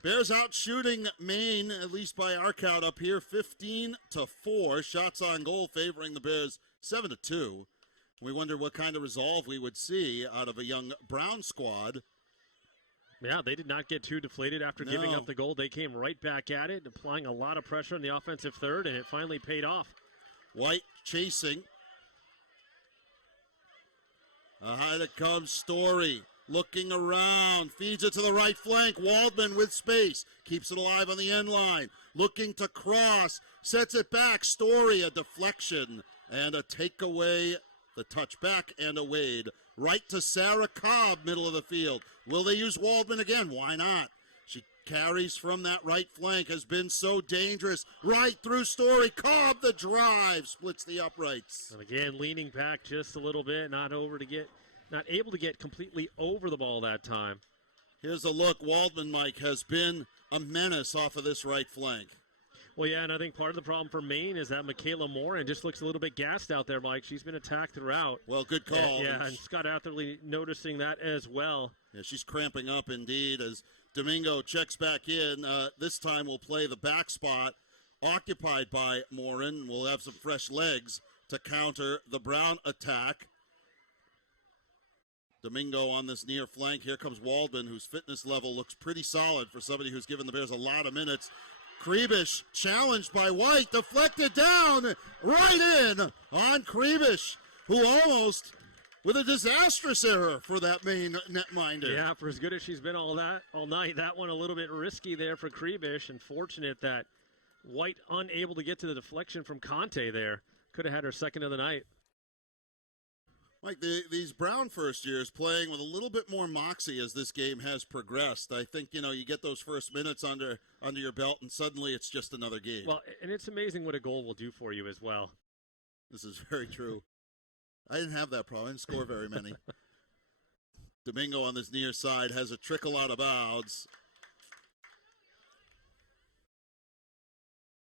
Bears out shooting Maine, at least by our count up here, 15-4. Shots on goal favoring the Bears 7-2. We wonder what kind of resolve we would see out of a young Brown squad. Yeah, they did not get too deflated after giving up the goal. They came right back at it, applying a lot of pressure on the offensive third, and it finally paid off. White chasing. Ahead it comes Story. Looking around, feeds it to the right flank. Waldman with space, keeps it alive on the end line. Looking to cross, sets it back. Story, a deflection and a takeaway. The touchback and a wade. Right to Sarah Cobb, middle of the field. Will they use Waldman again? Why not? She carries from that right flank, has been so dangerous. Right through Story. Cobb, the drive, splits the uprights. And again, leaning back just a little bit, not able to get completely over the ball that time. Here's a look. Waldman, Mike, has been a menace off of this right flank. Well, yeah, and I think part of the problem for Maine is that Michaela Morin just looks a little bit gassed out there, Mike. She's been attacked throughout. Well, good call. And Scott Atherley noticing that as well. Yeah, she's cramping up indeed as Domingo checks back in. This time we'll play the back spot occupied by Morin. We'll have some fresh legs to counter the Brown attack. Domingo on this near flank. Here comes Waldman, whose fitness level looks pretty solid for somebody who's given the Bears a lot of minutes. Kriebisch challenged by White, deflected down, right in on Kriebisch, who almost with a disastrous error for that Maine netminder. Yeah, for as good as she's been all night, that one a little bit risky there for Kriebisch. Unfortunate that White unable to get to the deflection from Conte there. Could have had her second of the night. Mike, these Brown first years playing with a little bit more moxie as this game has progressed. I think, you get those first minutes under your belt and suddenly it's just another game. Well, and it's amazing what a goal will do for you as well. This is very true. I didn't have that problem. I didn't score very many. Domingo on this near side has a trickle out of bounds.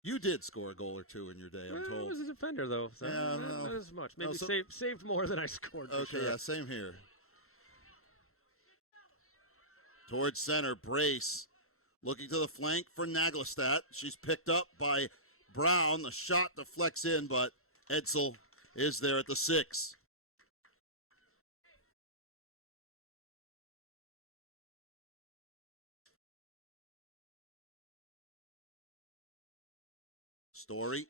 You did score a goal or two in your day, I'm told. I was a defender, though. So not as much. Maybe saved more than I scored. Okay, sure. Yeah, same here. Towards center, Brace looking to the flank for Naglestad. She's picked up by Brown. The shot deflects in, but Edsel is there at the 6. Story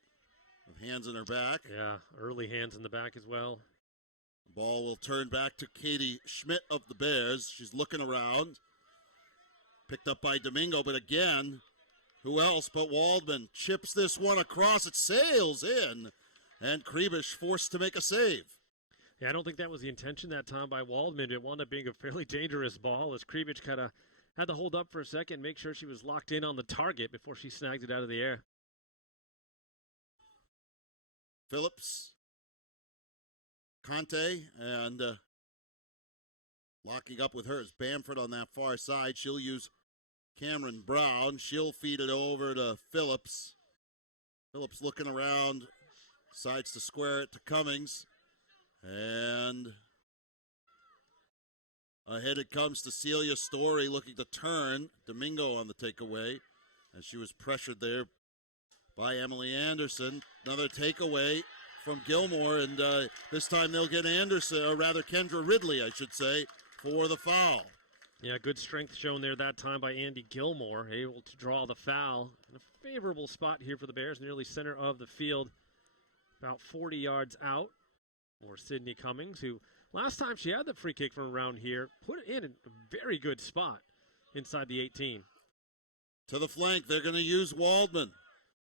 with hands in her back. Yeah, early hands in the back as well. The ball will turn back to Katie Schmidt of the Bears. She's looking around. Picked up by Domingo, but again, who else but Waldman chips this one across. It sails in, and Kriebisch forced to make a save. Yeah, I don't think that was the intention that time by Waldman. It wound up being a fairly dangerous ball as Kriebisch kind of had to hold up for a second, make sure she was locked in on the target before she snagged it out of the air. Phillips, Conte, and locking up with her is Bamford on that far side. She'll use Cameron Brown. She'll feed it over to Phillips. Phillips looking around, decides to square it to Cummings. And ahead it comes to Celia Story looking to turn. Domingo on the takeaway as she was pressured there by Emily Anderson. Another takeaway from Gilmore, and this time they'll get Anderson, or rather Kendra Ridley, I should say, for the foul. Yeah, good strength shown there that time by Andy Gilmore, able to draw the foul. In a favorable spot here for the Bears, nearly center of the field, about 40 yards out for Sydney Cummings, who last time she had the free kick from around here, put it in a very good spot inside the 18. To the flank, they're going to use Waldman.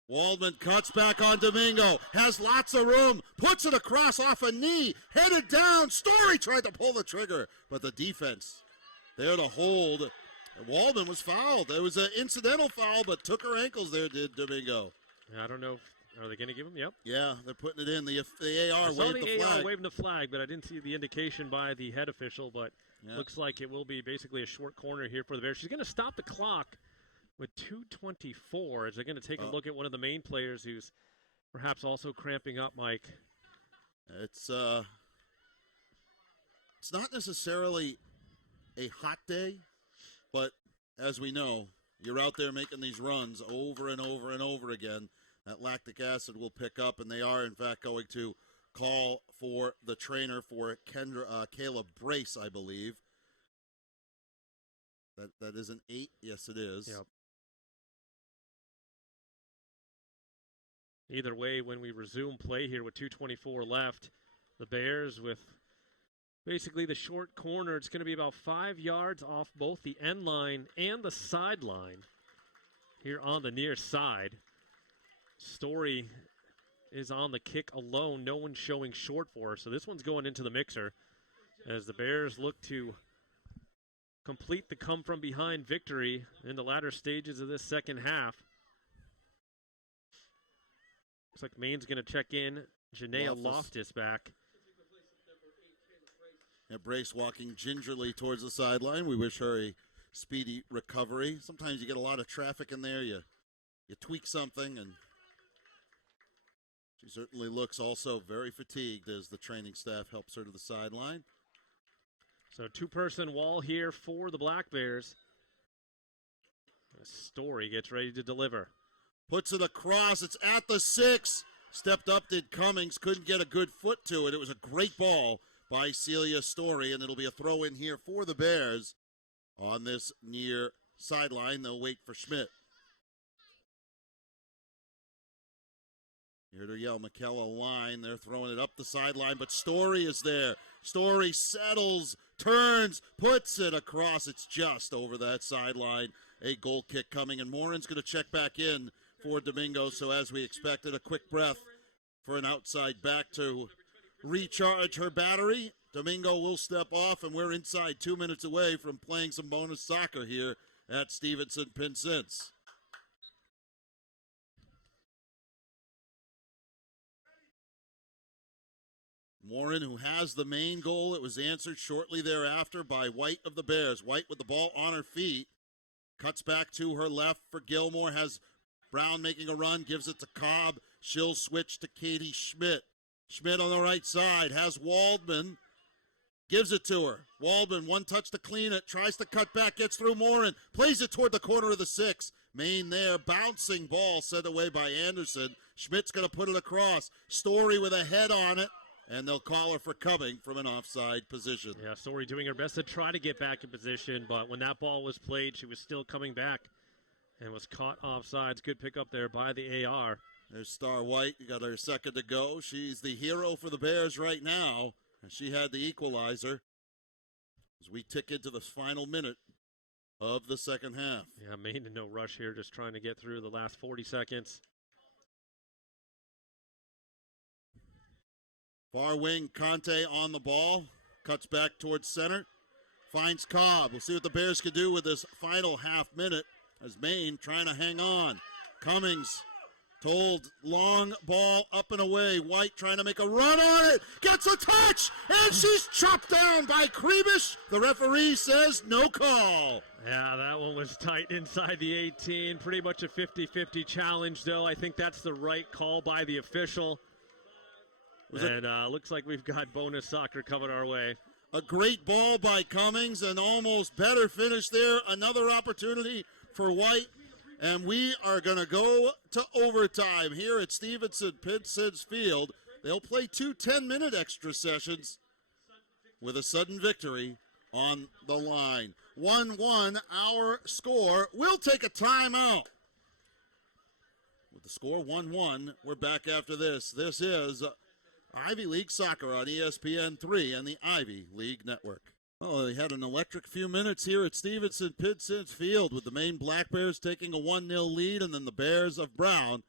Waldman cuts back on Domingo, has lots of room, puts it across off a knee, headed down. Story tried to pull the trigger, but the defense there to hold. Waldman was fouled. It was an incidental foul, but took her ankles there, did Domingo. I don't know. Are they going to give him? Yep. Yeah, they're putting it in. The AR waved the AR flag. waving the flag, but I didn't see the indication by the head official, but looks like it will be basically a short corner here for the Bears. She's going to stop the clock with 2:24, as they're going to take a look at one of the main players who's perhaps also cramping up, Mike. It's not necessarily a hot day, but as we know, you're out there making these runs over and over and over again. That lactic acid will pick up, and they are, in fact, going to call for the trainer for Kayla Brace, I believe. That is an 8. Yes, it is. Yep. Either way, when we resume play here with 2:24 left, the Bears with basically the short corner, it's going to be about 5 yards off both the end line and the sideline here on the near side. Story is on the kick alone. No one showing short for her, so this one's going into the mixer as the Bears look to complete the come-from-behind victory in the latter stages of this second half. Looks like Maine's going to check in. Janaea Loftus back. Yeah, Brace walking gingerly towards the sideline. We wish her a speedy recovery. Sometimes you get a lot of traffic in there. You tweak something and She certainly looks also very fatigued as the training staff helps her to the sideline. So two-person wall here for the Black Bears. Story gets ready to deliver. Puts it across. It's at the 6. Stepped up did Cummings. Couldn't get a good foot to it. It was a great ball by Celia Story, and it'll be a throw in here for the Bears on this near sideline. They'll wait for Schmidt. You heard her yell, McKella line. They're throwing it up the sideline, but Story is there. Story settles, turns, puts it across. It's just over that sideline. A goal kick coming, and Morin's going to check back in for Domingo. So as we expected, a quick breath for an outside back to recharge her battery. Domingo will step off, and we're inside 2 minutes away from playing some bonus soccer here at Stevenson-Pinsent. Morin, who has the main goal, it was answered shortly thereafter by White of the Bears. White with the ball on her feet. Cuts back to her left for Gilmore. Has Brown making a run. Gives it to Cobb. She'll switch to Katie Schmidt. Schmidt on the right side. Has Waldman. Gives it to her. Waldman, one touch to clean it. Tries to cut back. Gets through Morin. Plays it toward the corner of the 6. Maine there. Bouncing ball sent away by Anderson. Schmidt's going to put it across. Story with a head on it. And they'll call her for coming from an offside position. Yeah, Story doing her best to try to get back in position, but when that ball was played, she was still coming back and was caught offsides. Good pickup there by the AR. There's Star White. You got her second to go. She's the hero for the Bears right now. And she had the equalizer as we tick into the final minute of the second half. Yeah, Maine in no rush here, just trying to get through the last 40 seconds. Far wing, Conte on the ball. Cuts back towards center. Finds Cobb. We'll see what the Bears can do with this final half minute as Maine trying to hang on. Cummings told long ball up and away. White trying to make a run on it. Gets a touch, and she's chopped down by Krebisch. The referee says no call. Yeah, that one was tight inside the 18. Pretty much a 50-50 challenge, though. I think that's the right call by the official. And looks like we've got bonus soccer coming our way. A great ball by Cummings, and almost better finish there. Another opportunity for White. And we are going to go to overtime here at Stevenson-Pinsent Field. They'll play 2 10-minute extra sessions with a sudden victory on the line. 1-1 our score. We'll take a timeout. With the score 1-1, we're back after this. This is Ivy League Soccer on ESPN3 and the Ivy League Network. Well, they had an electric few minutes here at Stevenson-Pinsent Field with the Maine Black Bears taking a 1-0 lead and then the Bears of Brown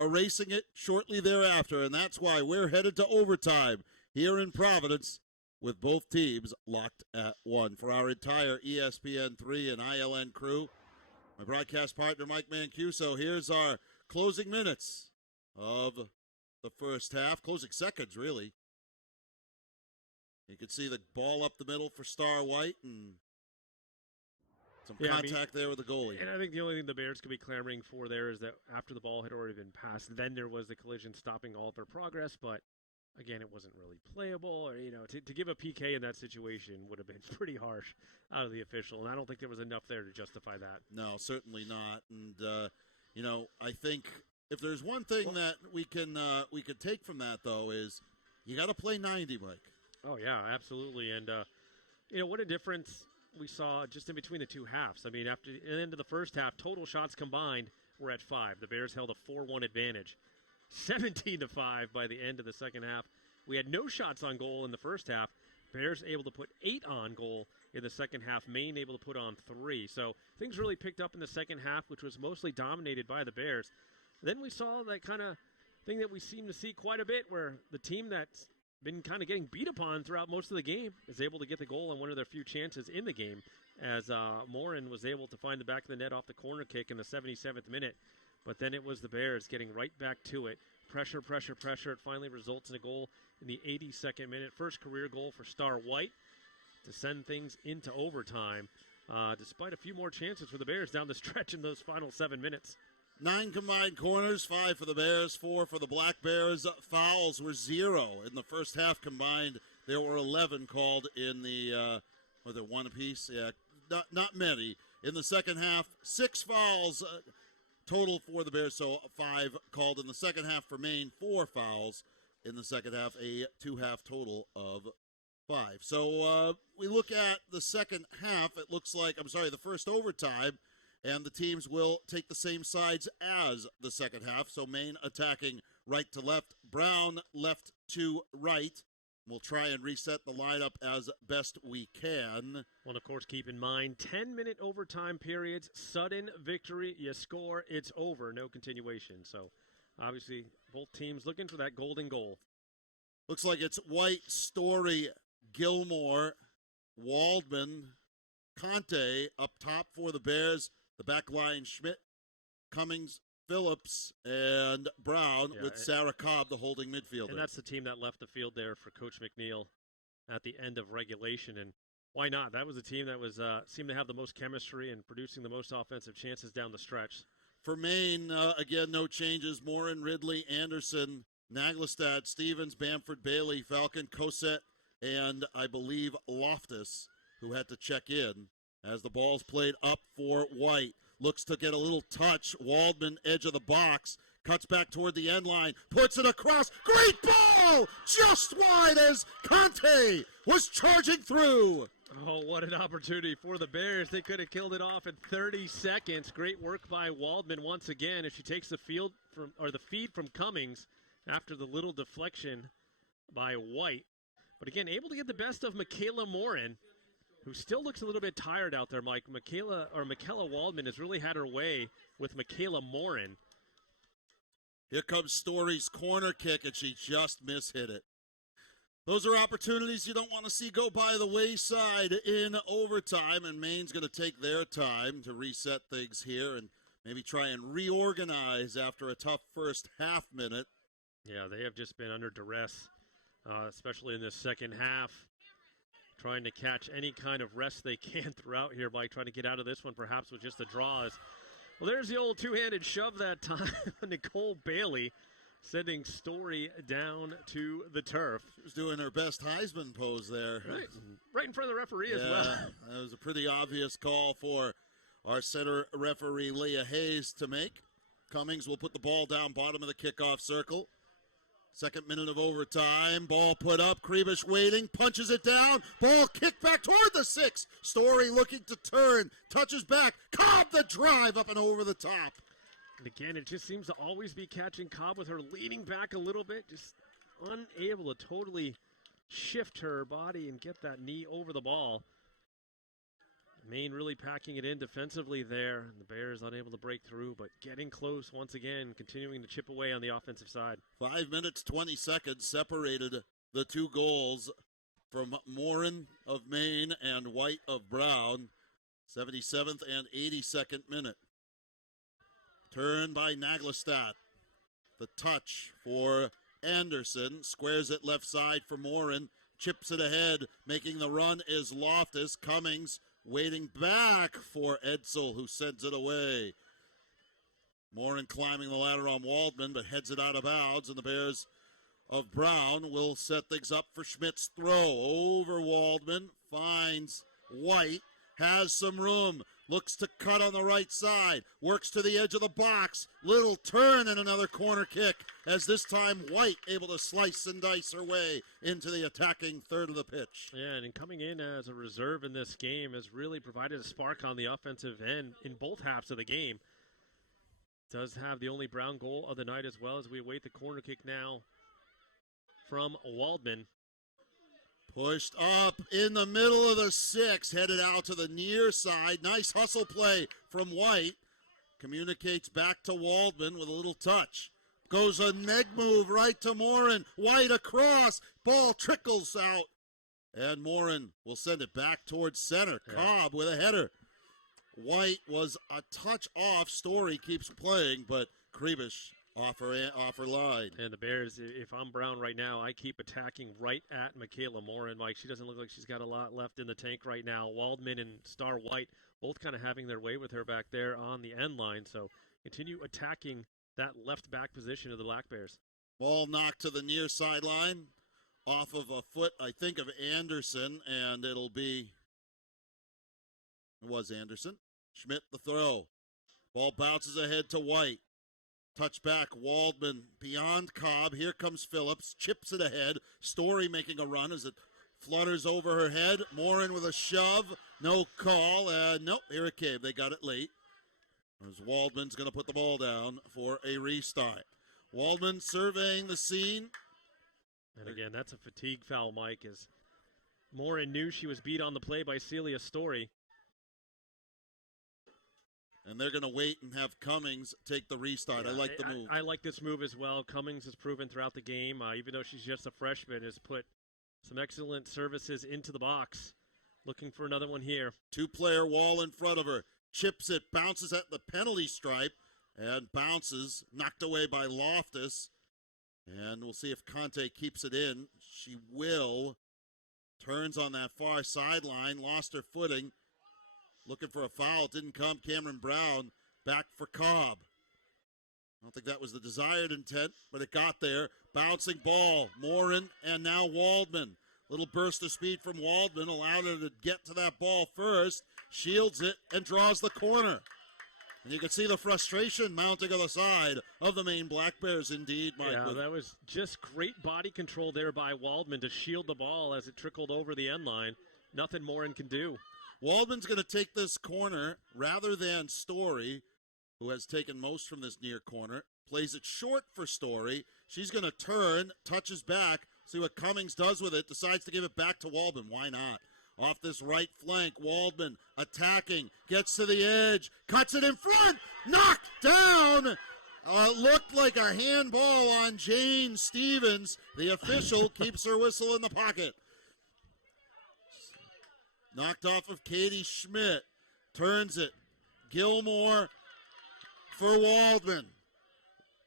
erasing it shortly thereafter. And that's why we're headed to overtime here in Providence with both teams locked at 1. For our entire ESPN3 and ILN crew, my broadcast partner Mike Mancuso, here's our closing minutes of the first half, closing seconds, really. You can see the ball up the middle for Star White and some contact there with the goalie. And I think the only thing the Bears could be clamoring for there is that after the ball had already been passed, then there was the collision stopping all of their progress. But, again, it wasn't really playable. Or, to give a PK in that situation would have been pretty harsh out of the official. And I don't think there was enough there to justify that. No, certainly not. And, I think if there's one thing that we can take from that, though, is you got to play 90, Mike. Oh, yeah, absolutely. And, what a difference we saw just in between the two halves. I mean, after the end of the first half, total shots combined were at 5. The Bears held a 4-1 advantage. 17-5 by the end of the second half. We had no shots on goal in the first half. Bears able to put 8 on goal in the second half. Maine able to put on 3. So things really picked up in the second half, which was mostly dominated by the Bears. Then we saw that kind of thing that we seem to see quite a bit where the team that's been kind of getting beat upon throughout most of the game is able to get the goal on one of their few chances in the game as Morin was able to find the back of the net off the corner kick in the 77th minute. But then it was the Bears getting right back to it. Pressure. It finally results in a goal in the 82nd minute. First career goal for Star White to send things into overtime, despite a few more chances for the Bears down the stretch in those final 7 minutes. 9 combined corners, 5 for the Bears, 4 for the Black Bears. Fouls were 0 in the first half combined. There were 11 called in the, were there one apiece? Yeah, not many. In the second half, 6 fouls total for the Bears, so 5 called in the second half for Maine, 4 fouls in the second half, a 2-half total of 5. So we look at the second half. It looks like, the first overtime, and the teams will take the same sides as the second half. So Maine attacking right to left, Brown left to right. We'll try and reset the lineup as best we can. Well, of course, keep in mind, 10-minute overtime periods, sudden victory, you score, it's over, no continuation. So, obviously, both teams looking for that golden goal. Looks like it's White, Story, Gilmore, Waldman, Conte up top for the Bears. The back line, Schmidt, Cummings, Phillips, and Brown with Sarah Cobb, the holding midfielder. And that's the team that left the field there for Coach McNeil at the end of regulation. And why not? That was a team that was seemed to have the most chemistry and producing the most offensive chances down the stretch. For Maine, again, no changes. Morin, Ridley, Anderson, Naglestad, Stevens, Bamford, Bailey, Falcon, Cosette, and I believe Loftus, who had to check in as the ball's played up for White. Looks to get a little touch. Waldman, edge of the box, cuts back toward the end line, puts it across. Great ball! Just wide as Conte was charging through. Oh, what an opportunity for the Bears. They could have killed it off in 30 seconds. Great work by Waldman once again as she takes the feed from Cummings after the little deflection by White. But again, able to get the best of Michaela Morin, who still looks a little bit tired out there, Mike. Michaela Waldman has really had her way with Michaela Morin. Here comes Story's corner kick, and she just mishit it. Those are opportunities you don't want to see go by the wayside in overtime, and Maine's going to take their time to reset things here and maybe try and reorganize after a tough first half minute. Yeah, they have just been under duress, especially in this second half. Trying to catch any kind of rest they can throughout here by trying to get out of this one, perhaps with just the draws. Well, there's the old two-handed shove that time. Nicole Bailey sending Story down to the turf. She was doing her best Heisman pose there. Right in front of the referee as well. That was a pretty obvious call for our center referee, Leah Hayes, to make. Cummings will put the ball down bottom of the kickoff circle. Second minute of overtime. Ball put up. Krebisch waiting. Punches it down. Ball kicked back toward the 6. Story looking to turn. Touches back. Cobb the drive up and over the top. And again, it just seems to always be catching Cobb with her leaning back a little bit. Just unable to totally shift her body and get that knee over the ball. Maine really packing it in defensively there. And the Bears unable to break through, but getting close once again, continuing to chip away on the offensive side. 5 minutes, 20 seconds separated the 2 goals from Morin of Maine and White of Brown. 77th and 82nd minute. Turn by Naglestad. The touch for Anderson. Squares it left side for Morin. Chips it ahead. Making the run is Loftus. Cummings waiting back for Edsel, who sends it away. Morin climbing the ladder on Waldman, but heads it out of bounds, and the Bears of Brown will set things up for Schmidt's throw. Over Waldman, finds White, has some room, looks to cut on the right side, works to the edge of the box, little turn and another corner kick, as this time White able to slice and dice her way into the attacking third of the pitch. Yeah, and coming in as a reserve in this game has really provided a spark on the offensive end in both halves of the game. Does have the only Brown goal of the night as well, as we await the corner kick now from Waldman. Pushed up in the middle of the 6, headed out to the near side. Nice hustle play from White. Communicates back to Waldman with a little touch. Goes a neg move right to Morin. White across. Ball trickles out. And Morin will send it back towards center. Cobb with a header. White was a touch off. Story keeps playing, but Krebisch off her line. And the Bears, if I'm Brown right now, I keep attacking right at Michaela Morin. Mike, she doesn't look like she's got a lot left in the tank right now. Waldman and Star White both kind of having their way with her back there on the end line. So continue attacking that left back position of the Black Bears. Ball knocked to the near sideline off of a foot, I think, of Anderson, and it was Anderson. Schmidt the throw. Ball bounces ahead to White. Touch back, Waldman beyond Cobb. Here comes Phillips, chips it ahead. Story making a run as it flutters over her head. Morin with a shove, no call. Nope, here it came. They got it late. As Waldman's going to put the ball down for a restart. Waldman surveying the scene. And again, that's a fatigue foul, Mike, as Morin knew she was beat on the play by Celia Story. And they're going to wait and have Cummings take the restart. Yeah, I like the move. I like this move as well. Cummings has proven throughout the game, even though she's just a freshman, has put some excellent services into the box. Looking for another one here. Two-player wall in front of her. Chips it, bounces at the penalty stripe, and bounces, knocked away by Loftus. And we'll see if Conte keeps it in. She will. Turns on that far sideline, lost her footing. Looking for a foul, didn't come. Cameron Brown back for Cobb. I don't think that was the desired intent, but it got there. Bouncing ball, Morin and now Waldman. Little burst of speed from Waldman allowed her to get to that ball first. Shields it and draws the corner. And you can see the frustration mounting on the side of the Maine Black Bears indeed, Mike. Yeah, that was just great body control there by Waldman to shield the ball as it trickled over the end line. Nothing Morin can do. Waldman's going to take this corner rather than Story, who has taken most from this near corner. Plays it short for Story. She's going to turn, touches back, see what Cummings does with it, decides to give it back to Waldman. Why not? Off this right flank, Waldman attacking, gets to the edge, cuts it in front, knocked down. Looked like a handball on Jane Stevens. The official keeps her whistle in the pocket. Knocked off of Katie Schmidt. Turns it. Gilmore for Waldman.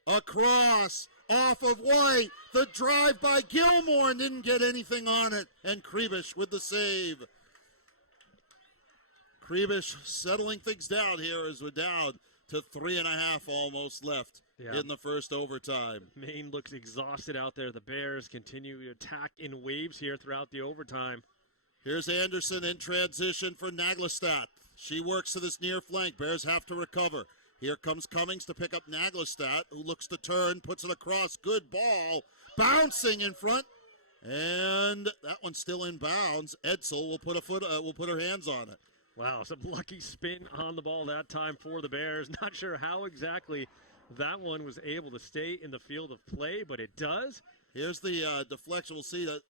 Across. Off of White. The drive by Gilmore and didn't get anything on it. And Krebisch with the save. Krebisch settling things down here as we're down to 3.5 almost left in the first overtime. Maine looks exhausted out there. The Bears continue to attack in waves here throughout the overtime. Here's Anderson in transition for Naglestad. She works to this near flank. Bears have to recover. Here comes Cummings to pick up Naglestad, who looks to turn, puts it across. Good ball. Bouncing in front. And that one's still in bounds. Edsel will put her hands on it. Wow, some lucky spin on the ball that time for the Bears. Not sure how exactly that one was able to stay in the field of play, but it does. Here's the deflection. We'll see that.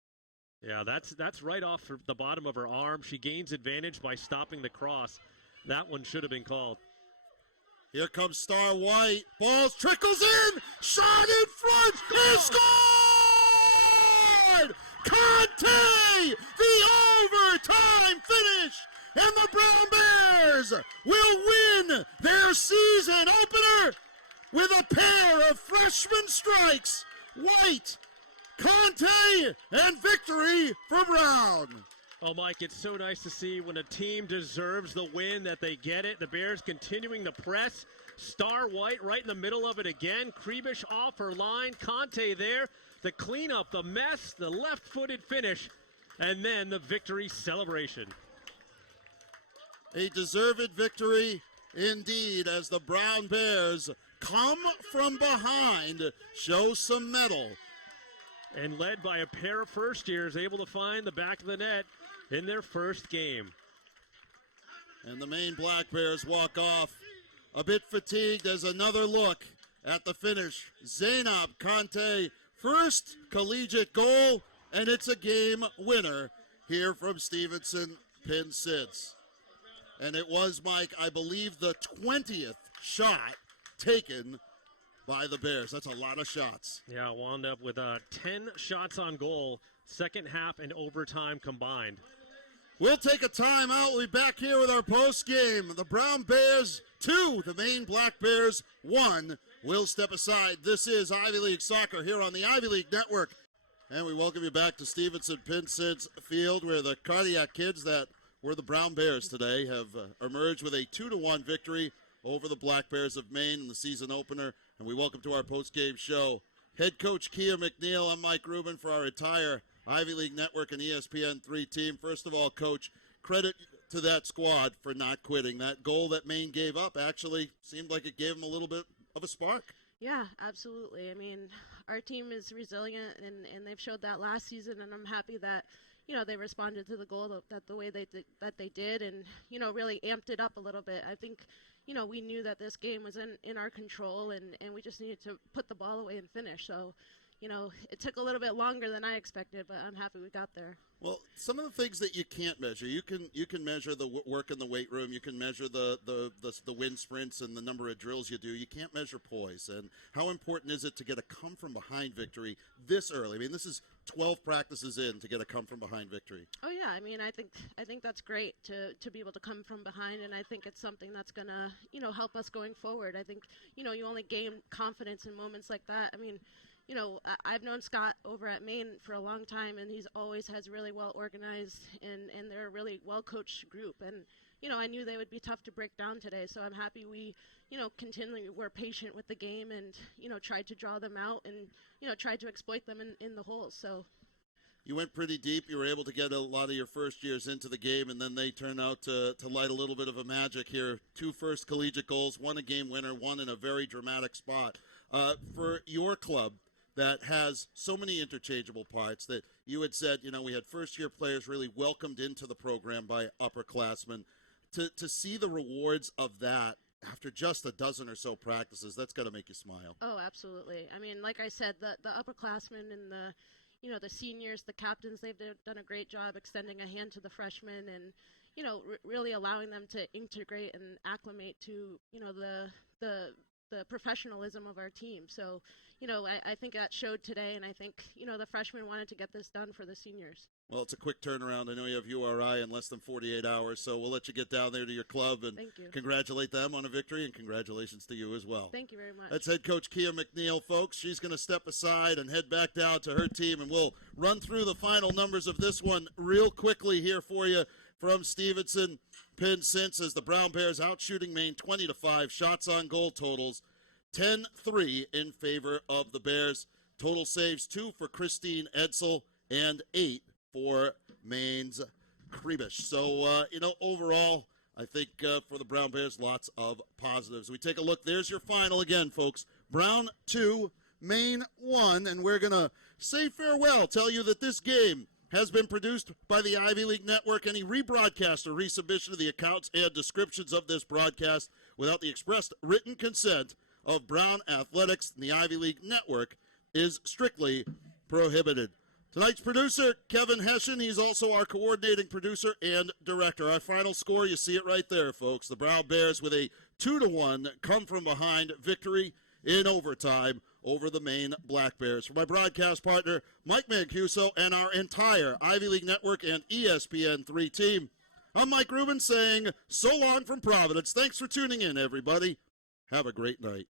Yeah, that's right off the bottom of her arm. She gains advantage by stopping the cross. That one should have been called. Here comes Star White. Ball trickles in. Shot in front. And scored! Conte! The overtime finish. And the Brown Bears will win their season opener with a pair of freshman strikes. White, Conte, and victory for Brown. Oh, Mike, it's so nice to see when a team deserves the win that they get it. The Bears continuing to press. Star White right in the middle of it again. Krebisch off her line. Conte there. The cleanup, the mess, the left-footed finish, and then the victory celebration. A deserved victory indeed as the Brown Bears come from behind, show some mettle. And led by a pair of first-years, able to find the back of the net in their first game. And the Maine Black Bears walk off a bit fatigued as another look at the finish. Zainab Conte, first collegiate goal, and it's a game winner here from Stevenson Pin Sids. And it was, Mike, I believe the 20th shot taken by the Bears. That's a lot of shots. Yeah, wound up with 10 shots on goal, second half and overtime combined. We'll take a timeout. We'll be back here with our post game. The Brown Bears 2, the Maine Black Bears 1. We'll step aside. This is Ivy League Soccer here on the Ivy League Network. And we welcome you back to Stevenson-Pinsent Field, where the Cardiac Kids that were the Brown Bears today have emerged with a 2-1 victory over the Black Bears of Maine in the season opener. And we welcome to our post-game show head coach Kia McNeil. I'm Mike Rubin for our entire Ivy League Network and ESPN3 team. First of all, Coach, credit to that squad for not quitting. That goal that Maine gave up actually seemed like it gave them a little bit of a spark. Yeah, absolutely. I mean, our team is resilient, and they've showed that last season, and I'm happy that, they responded to the goal that the way they did and, really amped it up a little bit. I think, we knew that this game was in our control, and we just needed to put the ball away and finish. So, it took a little bit longer than I expected, but I'm happy we got there. Well, some of the things that you can't measure, you can measure the work in the weight room, you can measure the wind sprints and the number of drills you do. You can't measure poise. And how important is it to get a come-from-behind victory this early? I mean, this is 12 practices in to get a come-from-behind victory. Oh, yeah. I mean, I think that's great to be able to come from behind, and I think it's something that's going to, help us going forward. I think, you only gain confidence in moments like that. I mean, I've known Scott over at Maine for a long time, and he's always has really well organized, and they're a really well coached group. And, I knew they would be tough to break down today, so I'm happy we, continually were patient with the game and, tried to draw them out and, tried to exploit them in the holes. So. You went pretty deep. You were able to get a lot of your first years into the game, and then they turned out to light a little bit of a magic here. 2 first collegiate goals, 1 a game winner, 1 in a very dramatic spot. For your club, that has so many interchangeable parts that you had said, we had first-year players really welcomed into the program by upperclassmen. To see the rewards of that after just a dozen or so practices, that's got to make you smile. Oh, absolutely. I mean, like I said, the upperclassmen and the seniors, the captains, they've done a great job extending a hand to the freshmen and, really allowing them to integrate and acclimate to, the professionalism of our team. So, I think that showed today, and I think, the freshmen wanted to get this done for the seniors. Well, it's a quick turnaround. I know you have URI in less than 48 hours, so we'll let you get down there to your club and congratulate them on a victory, and congratulations to you as well. Thank you very much. That's head coach Kia McNeil, folks. She's going to step aside and head back down to her team, and we'll run through the final numbers of this one real quickly here for you from Stevenson-Pinsent as the Brown Bears out shooting Maine 20-5. Shots on goal totals 10-3 in favor of the Bears. Total saves 2 for Christine Edsel and 8 for Maine's Krebish. So, overall, I think for the Brown Bears, lots of positives. We take a look. There's your final again, folks. Brown 2, Maine 1, and we're going to say farewell, tell you that this game has been produced by the Ivy League Network. Any rebroadcast or resubmission of the accounts and descriptions of this broadcast without the expressed written consent of Brown Athletics and the Ivy League Network is strictly prohibited. Tonight's producer, Kevin Hessian, he's also our coordinating producer and director. Our final score, you see it right there, folks. The Brown Bears with a 2-1 come-from-behind victory in overtime over the Maine Black Bears. For my broadcast partner, Mike Mancuso, and our entire Ivy League Network and ESPN3 team, I'm Mike Rubin saying so long from Providence. Thanks for tuning in, everybody. Have a great night.